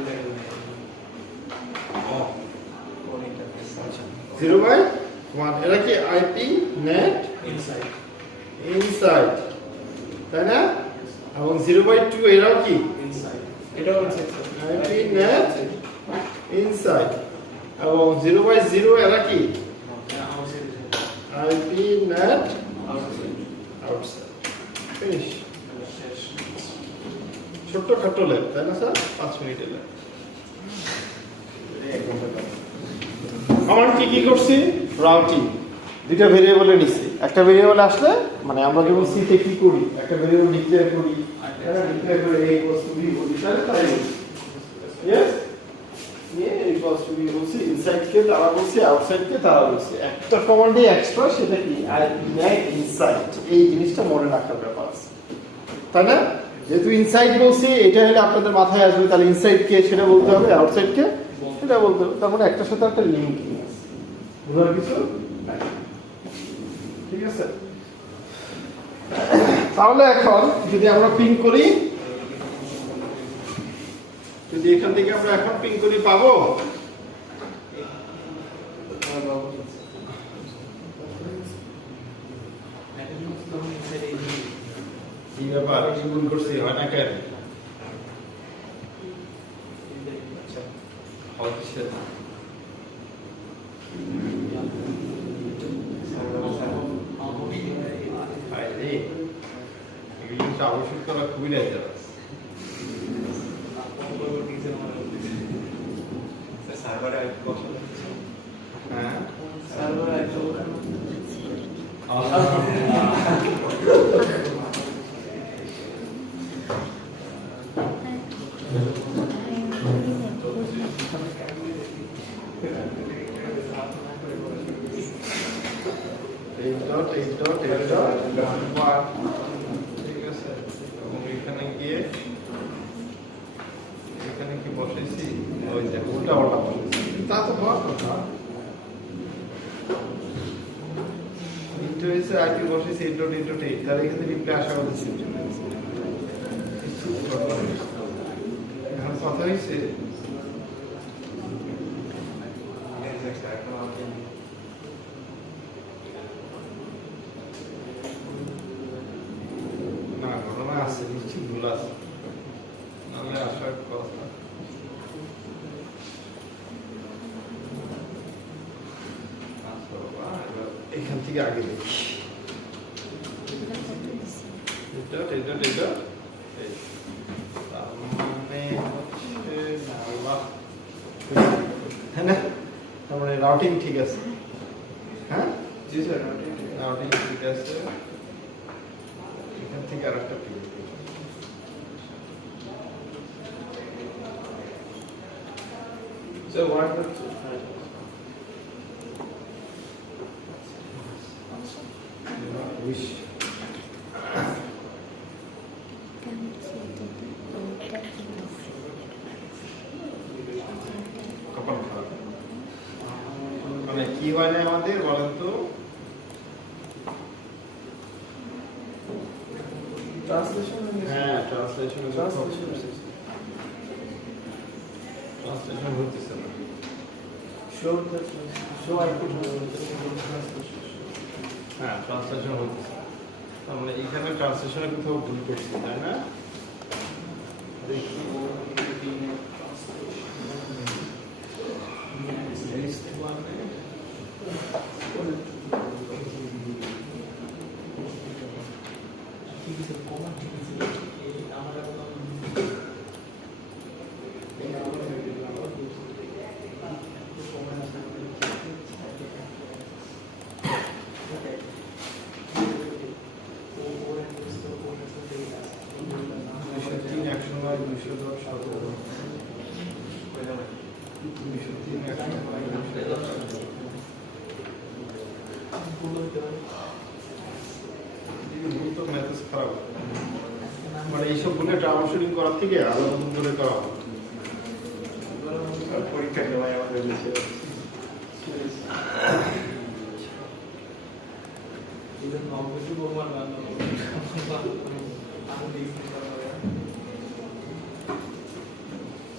0/1 এরা কি আইপি নেট ইনসাইড তাই না এবং 0/2 এরাও কি এটাও হচ্ছে আইপি নেট ইনসাইড এবং 0/0 এরা কি আইপি নেট আউটসাইড ফিনিশ ছোট্ট খাটো ল্যাব তাই না স্যার 5 মিনিটের ল্যাব আমরা কি করছি রাউটিং দুইটা ভেরিয়েবলে নিছি একটা ভেরিয়েবল আসলে মানে আমরা যখন সি তে কি করি একটা ভেরিয়েবল ডিক্লেয়ার করি এটা ডিক্লেয়ার করে a = b বলি তাহলে তাই यस নিয়ে a = b বলছি ইনসাইড কে তারা বলছি আউটসাইড কে তারা বলছি একটা কমান্ডে এক্সট্রা সেটা কি নেট ইনসাইড এই জিনিসটা মনে রাখার ব্যাপার আছে তাই না যেহেতু ইনসাইড বলছি এটা হলে আপনাদের মাথায় আসবে তাহলে ইনসাইড কে সেটা বলতে হবে আউটসাইড কে সেটা বলতে হবে তার মানে একটার সাথে একটা লিংকিং আছে বুঝার কিছু নাই ঠিক আছে তাহলে এখন যদি আমরা পিং করি যদি এখান থেকে আমরা এখন পিং করি পাবো কি ব্যাপার কি ভুল করছি হয় না কেন হচ্ছে আবশ্যক করা খুবই ডাইজার সার্ভারে হ্যাঁ সার্ভারে ঠিক আছে এবং এখানে গিয়ে এখানে কি বসাইছি ওই যে উল্টা পাল্টা বসাইছি তা তো হওয়ার কথা ইন্টারফেসে আইপি বসাইছি 8.8 তাহলে এখানে রিপ্লাই আসা বলছি এখন কথা হয়েছে না ঘটনা আছে নিশ্চিত ভুল আছে নাহলে আসার কথা এখান থেকে আগে দেখি এটা তার মানে হচ্ছে হ্যাঁ না তার মানে রাউটিং ঠিক আছে হ্যাঁ জি স্যার রাউটিং ঠিক আছে এখান থেকে আর একটা পিন স্যার ওয়ার্ড উইশ কপাল খারাপ মানে কি হয় না আমাদের বলেন তো ট্রান্সলেশন হ্যাঁ ট্রান্সলেশন ট্রান্সলেশন হচ্ছে না show I could হ্যাঁ ট্রান্সলেশন হচ্ছে আমরা এখানে ট্রান্সলেশনে কোথাও ভুল করছি তাই না দেখি মানে এইসব বলে ট্রাভেল শুটিং করার থেকে আলাদা নতুন করে করা হবে পরীক্ষা দেওয়াই আমাদের দেশে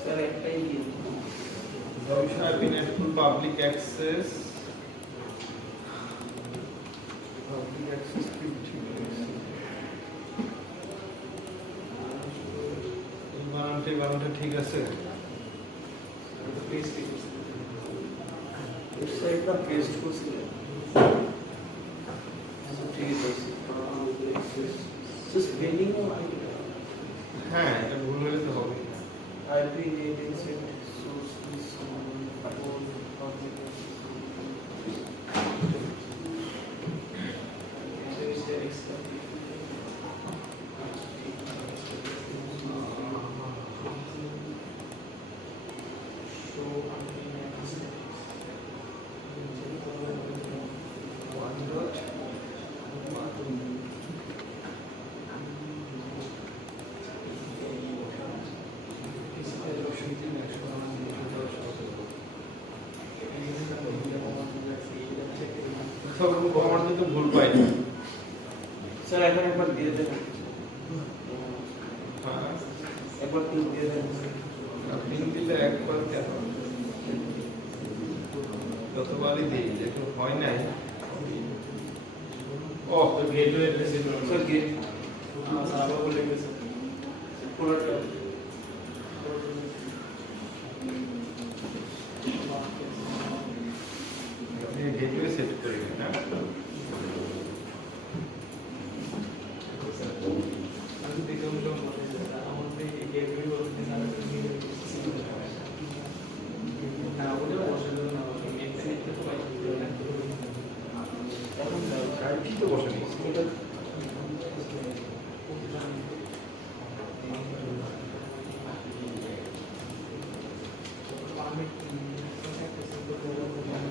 স্যার একটাই দিন have been at full public access বানানটা ঠিক আছে ওয়েবসাইটটা পেস্ট করছিলেন ঠিক আছে স্পেলিং ও হ্যাঁ এটা ভুল হলে তো হবে আইপি এজেন্সি সোর্স আমার তো ভুল পাই স্যার এখন একবার দিয়ে দেন হ্যাঁ একবার তিন দিয়ে দেন তিন দিলে একবার কেন যতবারই দিই যেহেতু হয় নাই ও গেটওয়ে এড্রেস স্যার গেট আবার বলে গেছে পুরোটা গেটওয়ে সেট করি না ঠিক তো বসে নিয়েছি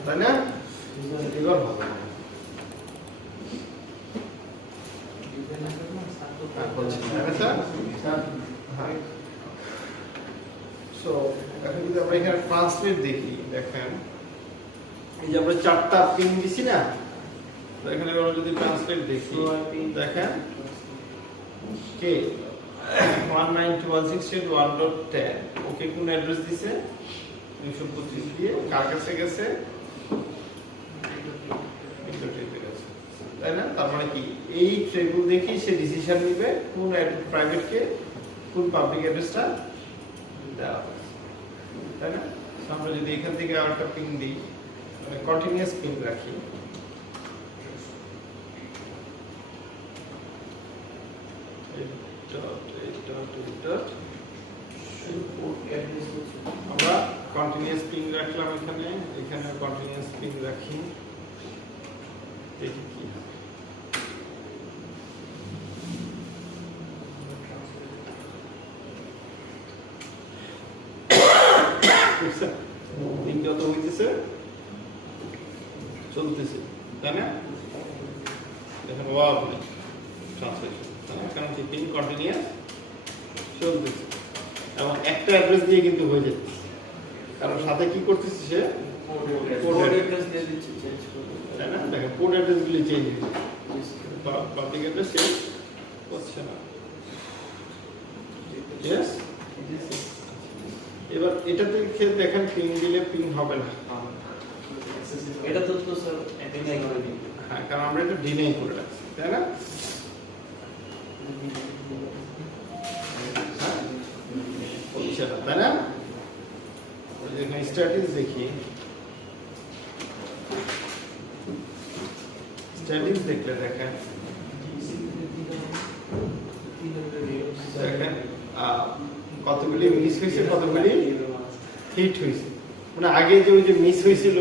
তাই না এবার হবে সো এখন যদি আমরা এখানে ট্রান্সলেট দেখি দেখেন এই যে আমরা চারটা পিন দিছি না তো এখানে আমরা যদি ট্রান্সলেট দেখি দেখেন কে 192.168.1.10 ওকে কোন অ্যাড্রেস দিছে 225 দিয়ে কার কাছে গেছে তাই না তার মানে কি এই ট্রেবল দেখি সে ডিসিশন নেবে কোন প্রাইভেট কে কোন পাবলিক অ্যাড্রেসটা দেওয়া তাই না আমরা যদি এখান থেকে আরেকটা পিন দিই মানে কন্টিনিউয়াস পিন রাখি আমরা কন্টিনিউয়াস পিন রাখলাম এখানে এখানে কন্টিনিউয়াস পিন রাখি দেখি কি পিন কত হইতেছে চলতেছে তাই না দেখেন ওয়াও ট্রান্সলেশন কারণ কি পিন কন্টিনিউয়াস চলতেছে এবং একটা অ্যাড্রেস দিয়ে কিন্তু হয়ে যাচ্ছে কারণ সাথে কি করতেছে সে কোড অ্যাড্রেস দিয়ে দিচ্ছি চেঞ্জ করে তাই না দেখেন কোড অ্যাড্রেসগুলি চেঞ্জ হচ্ছে পাবলিক অ্যাড্রেস চেঞ্জ হচ্ছে না ইয়েস এবার এটাতে খেলে দেখেন পিন দিলে পিন হবে না এটা তো স্যার ডিনাই করে দিই হ্যাঁ কারণ আমরা এটা ডিনাই করে রাখছি তাই না হ্যাঁ? হচ্ছে না, তাই না? এখানে স্ট্যাটিক্স দেখি, স্ট্যাটিক্স দেখলে দেখেন দেখেন কতগুলি মিস হয়েছে, কতগুলি হিট হয়েছে। মানে আগে যে ওই যে মিস হয়েছিল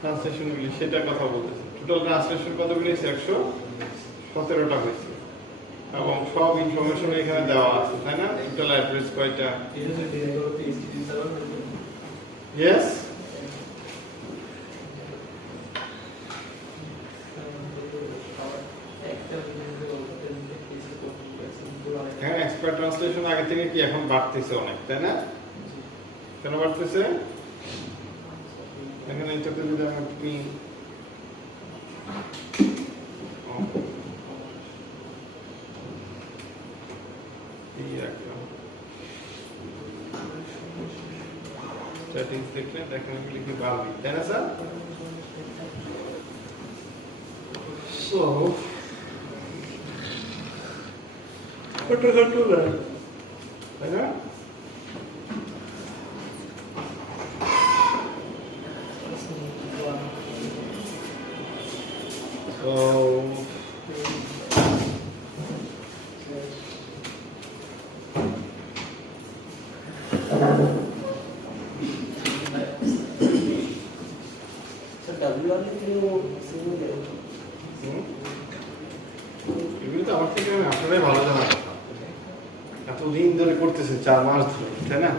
ট্রান্সলেশনগুলি সেটার কথা বলতেছে। টোটাল ট্রান্সলেশন কতগুলি হয়েছে? 117টা হয়েছে এবং সব ইনফরমেশন এখানে দেওয়া আছে, তাই না? টোটাল অ্যাড্রেস কয়টা? ইয়েস, হ্যাঁ। এক্সপার্ট ট্রান্সলেশন আগে থেকে কি এখন বাড়তেছে অনেক, তাই না? কেন বাড়তেছে? এখানে এটাতে যদি আপনি সেটিংস দেখলে দেখেন এগুলি কি বাড়বে, তাই না স্যার? সো ছোটখাটো তাই না? এগুলো তো আমার থেকে আপনারাই ভালো জানা কথা, এতদিন ধরে করতেছেন, 4 মাস ধরে, তাই না?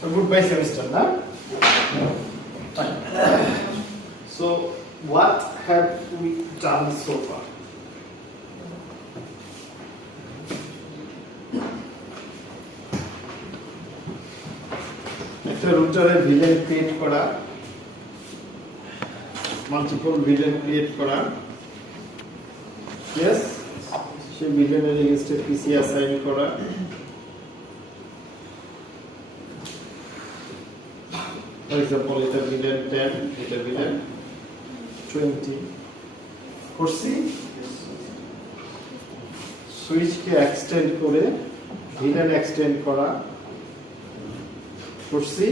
So goodbye semester, na? So what have we done so far? একটা রুটারে ভিলেন ক্রিয়েট করা, মাল্টিপল ভিলেন ক্রিয়েট করা, ইয়েস, সেই ভিলেনের এগেইনস্টে পিসি অ্যাসাইন করা, ফর এক্সাম্পল এটা ভিলেন 10, এটা ভিলেন 20 করছি। সুইচকে এক্সটেন্ড করে ভিলেন এক্সটেন্ড করা করছি।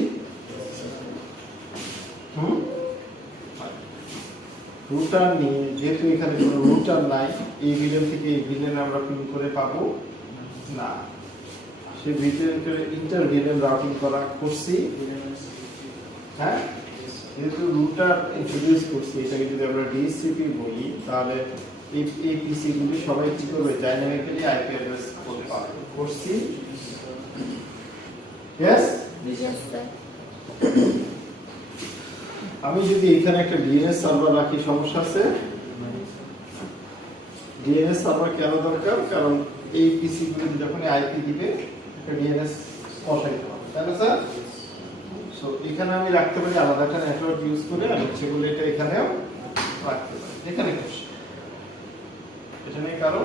রুটার নিয়ে, যেহেতু এখানে কোনো রুটার নাই, এই ভিলেন থেকে এই ভিলেন আমরা পিন করে পাবো না, সেই ভিলেন করে ইন্টার ভিলেন রাউটিং করা করছি। হ্যাঁ, যেহেতু রুটার ইন্ট্রোডিউস করছি, এটাকে যদি আমরা ডিএসসিপি বলি, তাহলে এই পিসি গুলি সবাই কি করবে? ডাইনামিক্যালি আইপি অ্যাড্রেস বলতে পারবে করছি। Yes, Yes, sir. আমি যদি এখানে একটা ডিএনএস সার্ভার রাখি, সমস্যা আছে? ডিএনএস সার্ভার কেন দরকার? কারণ এই পিসি গুলি যখন আইপি দিবে একটা ডিএনএস বসাইতে হবে, তাই না স্যার? সো এখানে আমি রাখতে পারি আলাদা একটা নেটওয়ার্ক ইউজ করে, আর সেগুলো এটা এখানেও রাখতে পারি, যেখানে খুশি। এটা নিয়ে কারো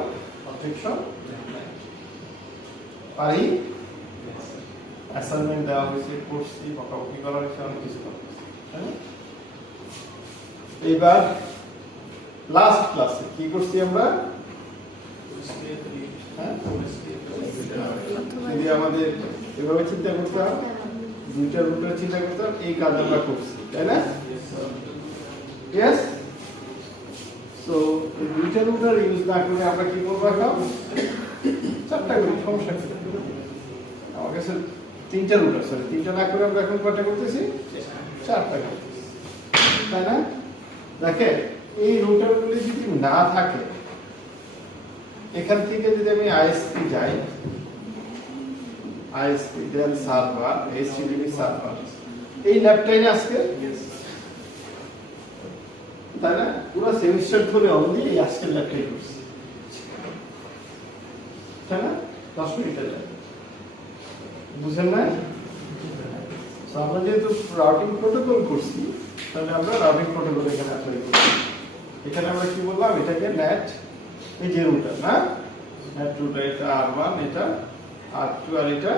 অবজেকশন পারি? অ্যাসাইনমেন্ট দেওয়া হয়েছে, করছি, বকাবকি করা হয়েছে, অনেক কিছু করা হয়েছে, তাই না? এবার লাস্ট ক্লাসে কি করছি আমরা? যদি আমাদের এভাবে চিন্তা করতাম, দুইটা রুটের চিন্তা করতাম, এই কাজ আমরা করছি, তাই না? ইয়েস। সো এই দুইটা রুটার ইউজ না করে আমরা কি করবো এখন? 4টা করি, সমস্যা কি? আমার কাছে 3টা রুটার, সরি 3টা না করে আমরা এখন কয়টা করতেছি? 4টা করতেছি, তাই না? দেখেন, এই রুটারগুলি যদি না থাকে, এখান থেকে যদি আমি আইএসপি যাই, আইএসপি দেন সার্ভার, এইচটিটিপি সার্ভার, এই ল্যাবটাই না আজকে, তাই না? পুরো সেমিস্টার ধরে অনলি এই আজকের ল্যাবটাই করছি, তাই না? 10 মিনিটের ল্যাব, বুঝেন না? আমরা যেহেতু রাউটিং প্রোটোকল করছি, তাহলে আমরা রাউটিং প্রোটোকল এখানে অ্যাপ্লাই করছি। এখানে আমরা কি বললাম? এটাকে নেট, এই যে রুটার না, মেট্রোটা এটা R1, এটা R2, আর এটা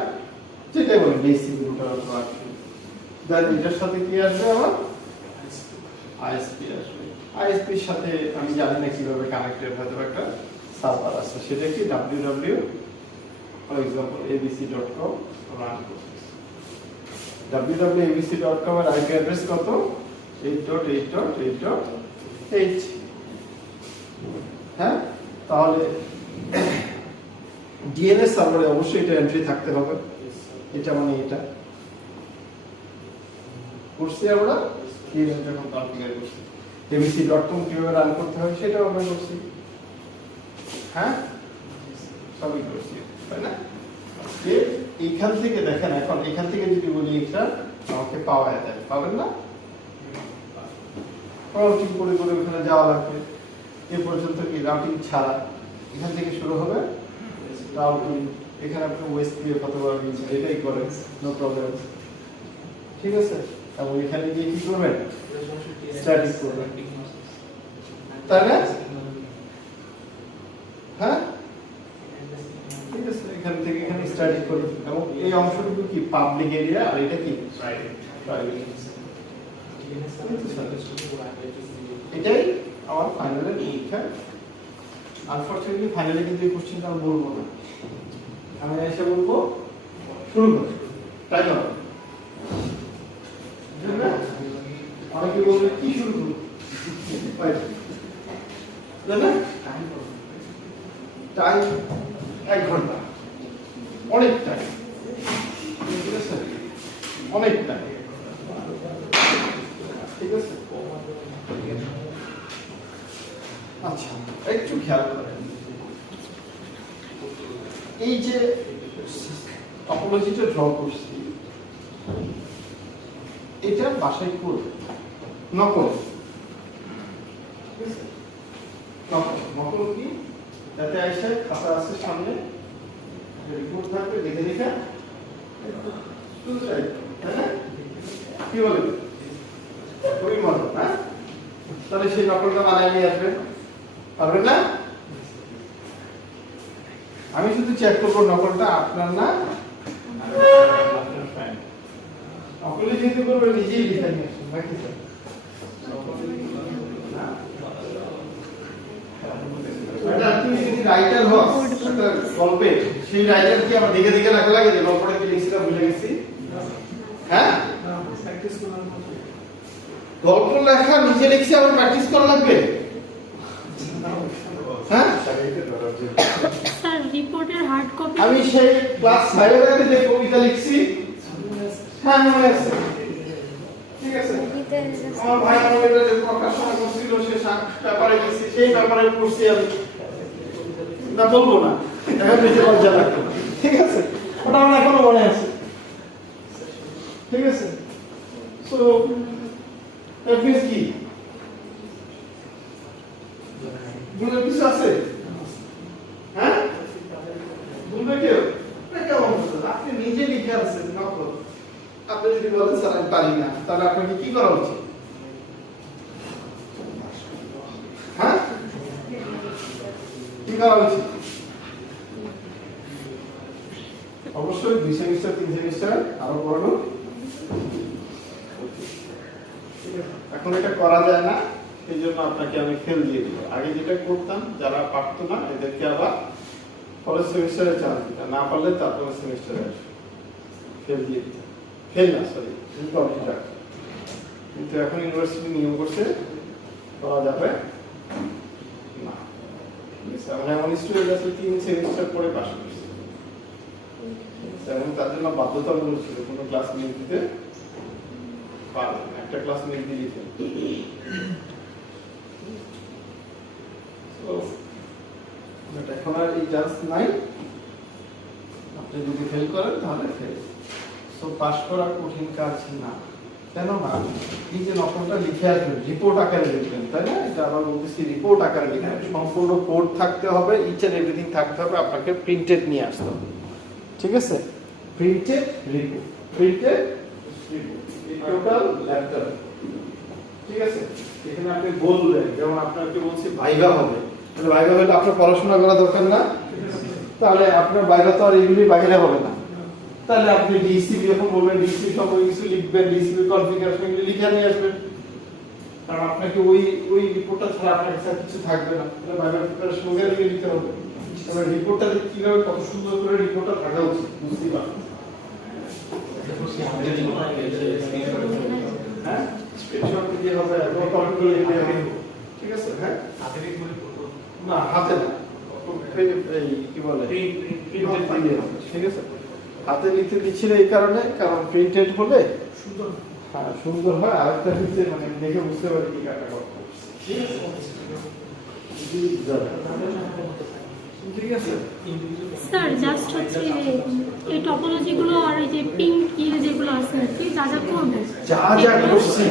যেটাই বলে বেসিক রুট অফ R2। দেন এটার সাথে কি আসবে আমার আইএসপি আসবে। আইএসপি এর সাথে আমি জানি না কিভাবে কানেক্টেড হতে হবে, একটা সার্ভার আছে, সেটা কি www for example abc.com run করতেছে। www.abc.com এর আইপি অ্যাড্রেস কত? 8.8.8.8। হ্যাঁ, তাহলে ডিএনএস সার্ভারে অবশ্যই এটা এন্ট্রি থাকতে হবে। এটা মানে এটা করছি আমরা ডিএনএস যখন কনফিগার করছি, abc.com কিভাবে রান করতে হয় সেটাও আমরা করছি। হ্যাঁ, সবই করছি, তাই না? যে এইখান থেকে দেখেন, এখন এখান থেকে যদি বলি এটা আমাকে পাওয়া যায়, পাবেন না? রাউটিং করে করে ওখানে যাওয়া লাগবে। এ পর্যন্ত কি রাউটিং ছাড়া এখান থেকে শুরু হবে রাউটিং। এখানে আপনি ওয়েস্ট দিয়ে কত পারবেন, এটাই করেন, নো প্রবলেম। ঠিক আছে, এবং এখানে গিয়ে কি করবেন? স্ট্যাটিক করবেন, তাই না? হ্যাঁ, ঠিক আছে, এখান থেকে এখানে স্ট্যাটিক করবেন, এবং এই অংশটুকু কি পাবলিক এরিয়া, আর এটা কি প্রাইভেট। এটাই আমার ফাইনালের পরীক্ষা। আনফরচুনেটলি ফাইনালে কিন্তু এই কোশ্চেনটা আমি বলবো না, আমি এসে বলবো শুরু করো, তাই না? অনেকে বলবে কি শুরু করবো, টাইম 1 ঘন্টা, অনেক টাইম, ঠিক আছে, অনেক টাইম, ঠিক আছে। আচ্ছা, একটু খেয়াল করেন, এই যে টপোলজিটা ড্র করছি, এটা বাসায় করবে নকল, নকল কি? যাতে আসে খাতা আছে সামনে, রিপোর্ট থাকবে, দেখে দেখে তাই না? কি বলে খুবই মজা, হ্যাঁ? তাহলে সেই নকলটা বানায় নিয়ে আসবে, পারবেন না? আমি শুধু চেক করবো নকলটা আপনার না আপনার ফ্রেন্ড। নকলে যেহেতু করবে নিজেই লিখে নিয়ে আসুন, নাকি স্যার? আপনি যদি রাইটার হন একটা গল্পের, সেই রাইটার কি আমার দেখে দেখে লেখা লাগে যে গল্পটা কি লিখছি ভুলে গেছি? হ্যাঁ, গল্প লেখা নিজে লিখছি, আবার প্র্যাকটিস করা লাগবে। হ্যাঁ, স্যার রিপোর্টের হার্ড কপি আমি সেই ক্লাস 5 এর যে কবিতা লিখছি, হ্যাঁ মনে আছে, ঠিক আছে। আমার ভাই আমার এটা যে প্রকাশনা করছিল, সে পেপারে লিখছি, সেই পেপারে পড়ছি আমি, না বলবো না, এখন নিজে লজ্জা লাগবে, ঠিক আছে। ওটা আমার এখনো মনে আছে, ঠিক আছে। সো দ্যাট মিন্স কি বুঝলে কিছু আছে? হ্যাঁ, বুঝবে কেউ? কেমন আপনি নিজে লিখে আছেন নকল, আপনি যদি বলেন স্যার আমি পারি না, তাহলে আপনাকে কি করা উচিত? হ্যাঁ, কি করা উচিত? অবশ্যই 2 সেমিস্টার 3 সেমিস্টার আরো পড়ানো। এখন এটা করা যায় না, এই জন্য আপনাকে আমি ফেল দিয়ে দিব। আগে যেটা করতাম, যারা পারতো না এদেরকে আবার পরের সেমিস্টারে চান্স দিতাম, না পারলে তারপরের সেমিস্টারে ফেল দিয়ে দিতাম। ফেল না, সরি, কিন্তু এখন ইউনিভার্সিটি নিয়ম করছে করা যাবে না। আমরা এমন স্টুডেন্ট আছে 3 সেমিস্টার পরে পাস করছে, এবং তার জন্য বাধ্যতামূলক ছিল কোনো ক্লাস মিস দিতে পারবে না, একটা ক্লাস মিস দিয়ে দিতে। এখন আর এই চান্স নাই, আপনি যদি ফেল করেন তাহলে ফেল। সো পাস করা কঠিন কাজ না, কেন না? এই যে নকলটা লিখে আসবেন, রিপোর্ট আকারে লিখবেন, তাই না? এটা আবার বলতেছি রিপোর্ট আকারে লিখবেন, সম্পূর্ণ কোড থাকতে হবে, ইচ এন্ড এভরিথিং থাকতে হবে, আপনাকে প্রিন্টেড নিয়ে আসতে হবে, ঠিক আছে? Printed report, printed report, total laptop, ঠিক আছে? এখানে আপনি বললেন, যেমন আপনাকে বলছি ভাইভা হবে, তাহলে ভাইভা হলে আপনার পড়াশোনা করা দরকার না? তাহলে আপনার বাইরে তো আর এগুলি বাইরে হবে না। তাহলে আপনি ডিসিপি যখন বলবেন ডিসিপি সম্পর্কে কিছু লিখবেন, ডিসিপি কনফিগারেশন এগুলি লিখে নিয়ে আসবেন, কারণ আপনাকে ওই রিপোর্টটা ছাড়া আপনার কাছে কিছু থাকবে না। তাহলে বাইরে প্রিপারেশন ওকে লিখে নিতে হবে। এবার রিপোর্টটা কিভাবে কত সুন্দর করে রিপোর্টটা থাকা উচিত বুঝতেই পারবেন। হ্যাঁ স্ক্রিনশট দিয়ে হবে এবং কপি করে লিখে রাখবেন, ঠিক আছে? হ্যাঁ না হাতে না, এই কি বলে প্রিন্টেড দিয়ে হবে, ঠিক আছে? হাতে লিখতে দিচ্ছি না এই কারণে, কারণ প্রিন্টেড হলে সুন্দর, হ্যাঁ সুন্দর হয়, আরেকটা হচ্ছে মানে দেখে বুঝতে পারি কি কাটা করতে হবে, ঠিক আছে? স্যার জাস্ট হচ্ছে এই টপোলজিগুলো আর এই যে পিঙ্ক যেগুলো আছে আর কি যা যা করবো যা যা করছি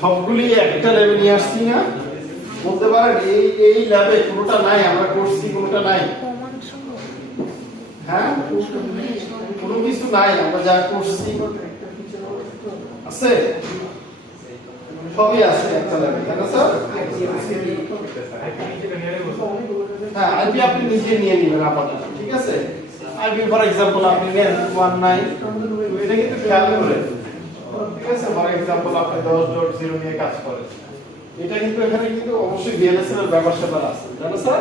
সবগুলি একটা ল্যাবে নিয়ে আসছি না, বলতে পারেন এই ল্যাবে কোনোটা নাই, আমরা করছি কোনোটা নাই, হ্যাঁ কোনো কিছু নাই, আমরা যা করছি আছে সবই আছে একটা ল্যাবে, তাই না স্যার? হ্যাঁ আইপি আপনি নিজে নিয়ে নেবেন আপাতত, ঠিক আছে? আইপি ফর এক্সাম্পল আপনি নেন 19 এটা কিন্তু খেয়াল করেন, ঠিক আছে? ফর এক্সাম্পল আপনি 10.0 নিয়ে কাজ করেন, এটা কিন্তু এখানে কিন্তু অবশ্যই ভিএলএসএম এর ব্যবস্থা আছে, জানো স্যার?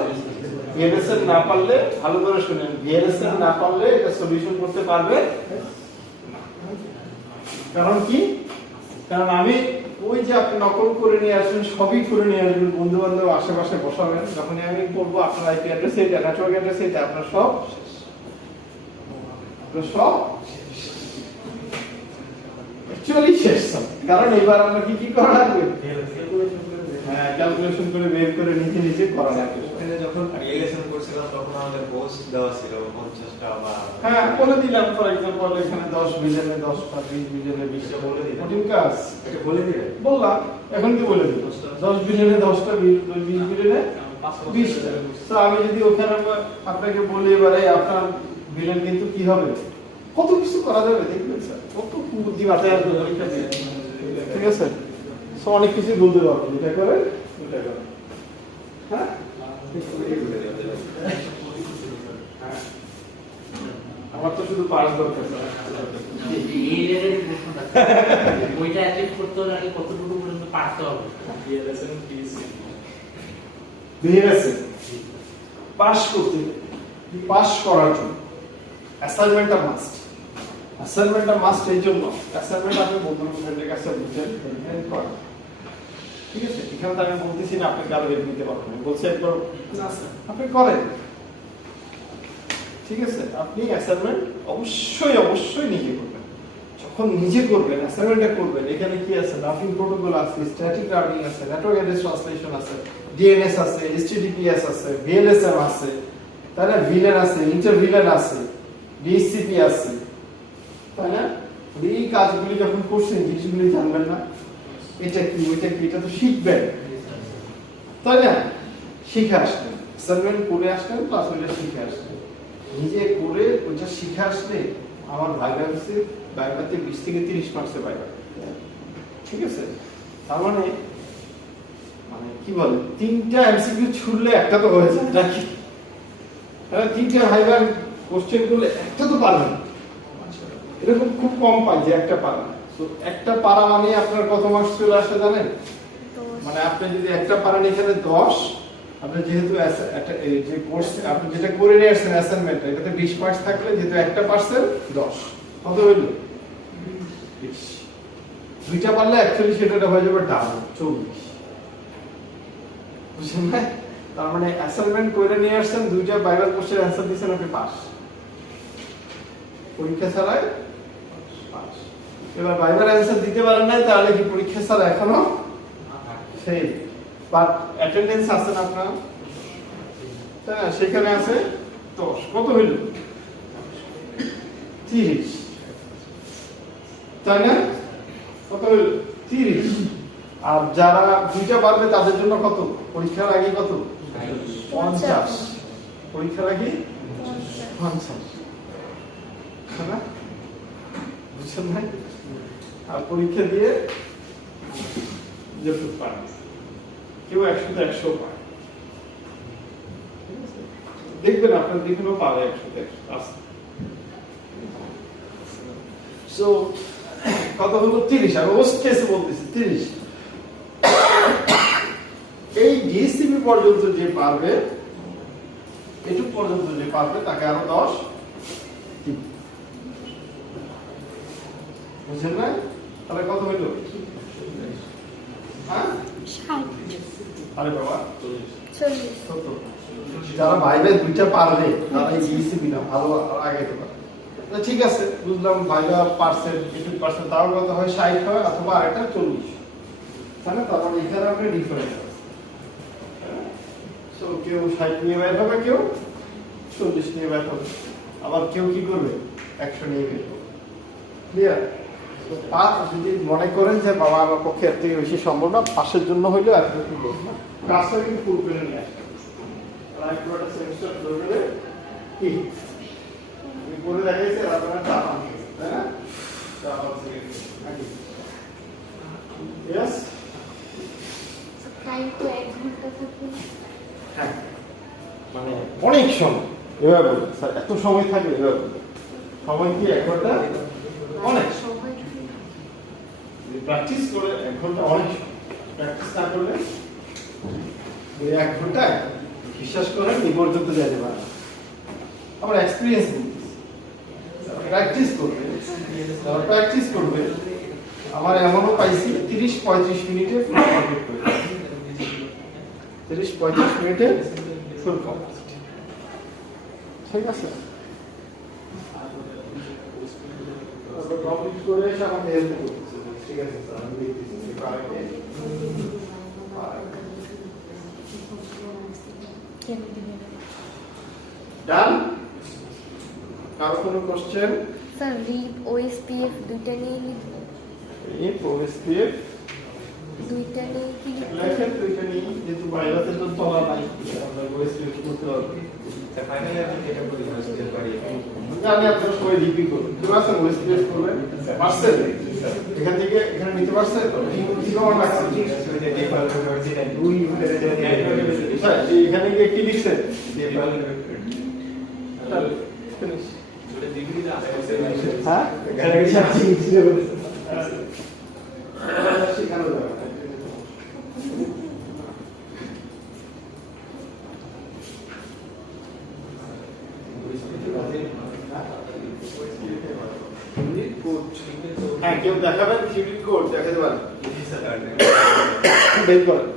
ভিএলএসএম না পারলে ভালো করে শুনেন, ভিএলএসএম না পারলে এটা সলিউশন করতে পারবে না। কারণ কি? কারণ আমি ওই যে আপনি নকল করে নিয়ে আসবেন, সবই করে নিয়ে আসবেন, বন্ধু বান্ধব আশেপাশে বসাবেন, যখনই আমি বলবো আপনার আইপি অ্যাড্রেস এটা, নেটওয়ার্ক অ্যাড্রেস এটা, আপনার সব অ্যাকচুয়ালি শেষ। কারণ এবার আমরা কি করা লাগবে? হ্যাঁ ক্যালকুলেশন করে বের করে নিচে করা লাগবে। যখন রিয়েলেশন করছিলাম তখন আমাদের পোস্ট দেওয়া ছিল 50টা বা হ্যাঁ বলে দিলাম, ফর এক্সাম্পল এখানে 10 বিলিয়নে 10টা, 20 বিলিয়নে 20টা বলে দিলাম, কঠিন কাজ এটা বলে দিলে বললাম, এখন কি বলে দিল? 10 বিলিয়নে 10টা, 20 বিলিয়নে 20টা। তো আমি যদি ওখানে আপনাকে বলি এবারে আপনার বিলিয়ন কিন্তু কি হবে, কত কিছু করা যাবে দেখবেন স্যার, কত বুদ্ধি মাথায় আসবে পরীক্ষা দিয়ে, ঠিক আছে? সো অনেক কিছু বলতে পারবো, এটা করে এটা করে, হ্যাঁ আমার তো শুধু পাস দরকার। এই লেভেলের প্রশ্নটা ওইটা অ্যাচিভ করতে হলে আগে কতটুকু পর্যন্ত পারতে হবে? ভিএলএসএম পাস করতে, পাস করার জন্য অ্যাসাইনমেন্টটা মাস্ট, অ্যাসাইনমেন্টটা মাস্ট এই জন্য, অ্যাসাইনমেন্ট আপনি বন্ধু ফ্রেন্ডের কাছে বুঝেন করেন, ঠিক আছে? এখানে তো আমি বলতেছি না আপনি কারো হেল্প নিতে পারবেন, বলছি একবার আপনি করেন, ঠিক আছে? আপনি অ্যাসাইনমেন্ট অবশ্যই নিজে করবেন। যখন নিজে করবেন, অ্যাসাইনমেন্টটা করবেন, এখানে কি আছে? রাফিং প্রোটোকল আছে, স্ট্যাটিক রাউটিং আছে, নেটওয়ার্ক অ্যাড্রেস ট্রান্সলেশন আছে, ডিএনএস আছে, এইচটিটিপিএস আছে, ভিএলএসএম আছে, তাই না? ভিলেন আছে, ইন্টারভিলেন আছে, ডিএসসিপি আছে, তাই না? এই কাজগুলি যখন করছেন জিনিসগুলি জানবেন না, এটা কি ওইটা কি, এটা তো শিখবেন, তাই না? শিখে আসবেন, অ্যাসাইনমেন্ট করে আসবেন প্লাস ওইটা শিখে আসবেন, নিজে করে ওইটা শিখে আসলে আমার ভাইভাতে 20 থেকে 30 মার্কসে পাইবে, ঠিক আছে? তার মানে কি বলে 3টা এমসিকিউ ছুড়লে একটা তো হয়ে যায় নাকি? তাহলে 3টা ভাইবার কোশ্চেন করলে একটা তো পারবেন, এরকম খুব কম পাই যে একটা পারা। তো একটা পারা মানে আপনার কত মার্কস চলে আসে জানেন? মানে আপনি যদি একটা পারেন এখানে 10, আপনি যেহেতু যে কোর্স আপনি যেটা করে নিয়ে আসছেন অ্যাসাইনমেন্ট, এটাতে 20 মার্কস থাকলে যেহেতু একটা পারছেন 10, কত হইল? 20। দুইটা পারলে অ্যাকচুয়ালি সেটা হয়ে যাবে ডাবল 24, বুঝছেন না? তার মানে অ্যাসাইনমেন্ট করে নিয়ে আসছেন, দুইটা বাইবার কোশ্চেন অ্যানসার দিয়েছেন, আপনি পাস, পরীক্ষা ছাড়াই পাস। এবার বাইবার অ্যানসার দিতে পারেন না, তাহলে কি পরীক্ষা ছাড়া এখনো ফেল, বাট অ্যাটেন্ডেন্স আছে না আপনার, হ্যাঁ সেখানে আছে 10, কত হইল? 30, তাই না? কত হইল? 30। আর যারা দুইটা পারবে তাদের জন্য কত? পরীক্ষার আগে কত? 50, পরীক্ষার আগে 50, তাই না? বুঝছেন ভাই? আর পরীক্ষা দিয়ে যেটুকু পারে, কেউ 100 পায়, দেখবেন আপনার যেগুলো পাবে 100 আছে। সো কত হলো 30, আমি ওস্ট কেসে বলতেছি 30। এই ডিএসসিপি পর্যন্ত যে পারবে, এটুক পর্যন্ত যে পারবে তাকে আরো 10 দিন। বুঝছেন না? তাহলে কত হইল? হ্যাঁ 60 আরে বাবা 40 70। যারা ভাইবে দুইটা পারবে তারা এই ডিএসসিপি না ভালো আগে তো পারে। না ঠিক আছে, বুঝলাম ভাইবা পার্সেন্ট 80% তাও কত হয় 60 হয় অথবা আরেকটা 40। তাহলে তারপর এখানে আপনি ডিফারেন্স আছে। সো কেউ 60 নিয়ে বের হবে, কেউ 40 নিয়ে বের হবে, আবার কেউ কি করবে 100 নিয়ে বের হবে। ক্লিয়ার? তো পাঁচ যদি মনে করেন যে বাবা আমার পক্ষে এর থেকে বেশি সম্ভব না, পাশের জন্য হইলেও এতটুকু করব না, কাজটা কিন্তু ফুল করে নিয়ে আসবে। আর পুরোটা সেমিস্টার ধরে কি আমি করে দেখাইছি, আর আপনারা চাপ আনতে, তাই না? চাপ আনতে ইয়েস। টাইম তো 1 ঘন্টা থাকবে। হ্যাঁ, মানে অনেক সময় এভাবে বলুন স্যার, এত সময় থাকবে এভাবে বলুন। সময় কি 1 ঘন্টা? অনেক। সময় প্র্যাকটিস করে 1 ঘন্টা অনেক, প্র্যাকটিস না করলে ওই 1 ঘন্টায় বিশ্বাস করেন এই পর্যন্ত যেতে পারে না। আমার এক্সপিরিয়েন্স বলতেছি, প্র্যাকটিস করবে, যারা প্র্যাকটিস করবে, আমার এমনও পাইছি 30-35 মিনিটে ফুল কমপ্লিট করে 30-35 মিনিটে ফুল কমপ্লিট। ঠিক আছে, কমপ্লিট করে এসে আমাকে হেল্প করতেছে। ঠিক আছে স্যার, আমি দেখতেছি কারেক্টে ডান। কারো কোনো কোশ্চেন? স্যার রিড ওএসপিএফ দুইটা নিয়ে লিখব। এই ওএসপিএফ দুইটা নিয়ে কি লিখব? লেখেন, দুইটা নিয়ে, যেহেতু বাইরেতে তো তলা নাই, আমরা ওএসপিএফ করতে পারবো। ফাইনালি আপনি এটা করে দিতে পারি। জানি আপনারা সবাই জিপি করবেন, কেউ আছেন ওএসপিএফ করবেন? পারছেন? এখান থেকে এখানে নিতে পারছেন? কি কমন লাগছে? হ্যাঁ, এখানে গিয়ে কি লিখছেন? হ্যাঁ, এখানে গিয়ে সার্চিং লিখছে বলে শেখানো যাবে। হ্যাঁ, কেউ দেখাবেন সিভিল কোড দেখাতে পারেন, বের করেন।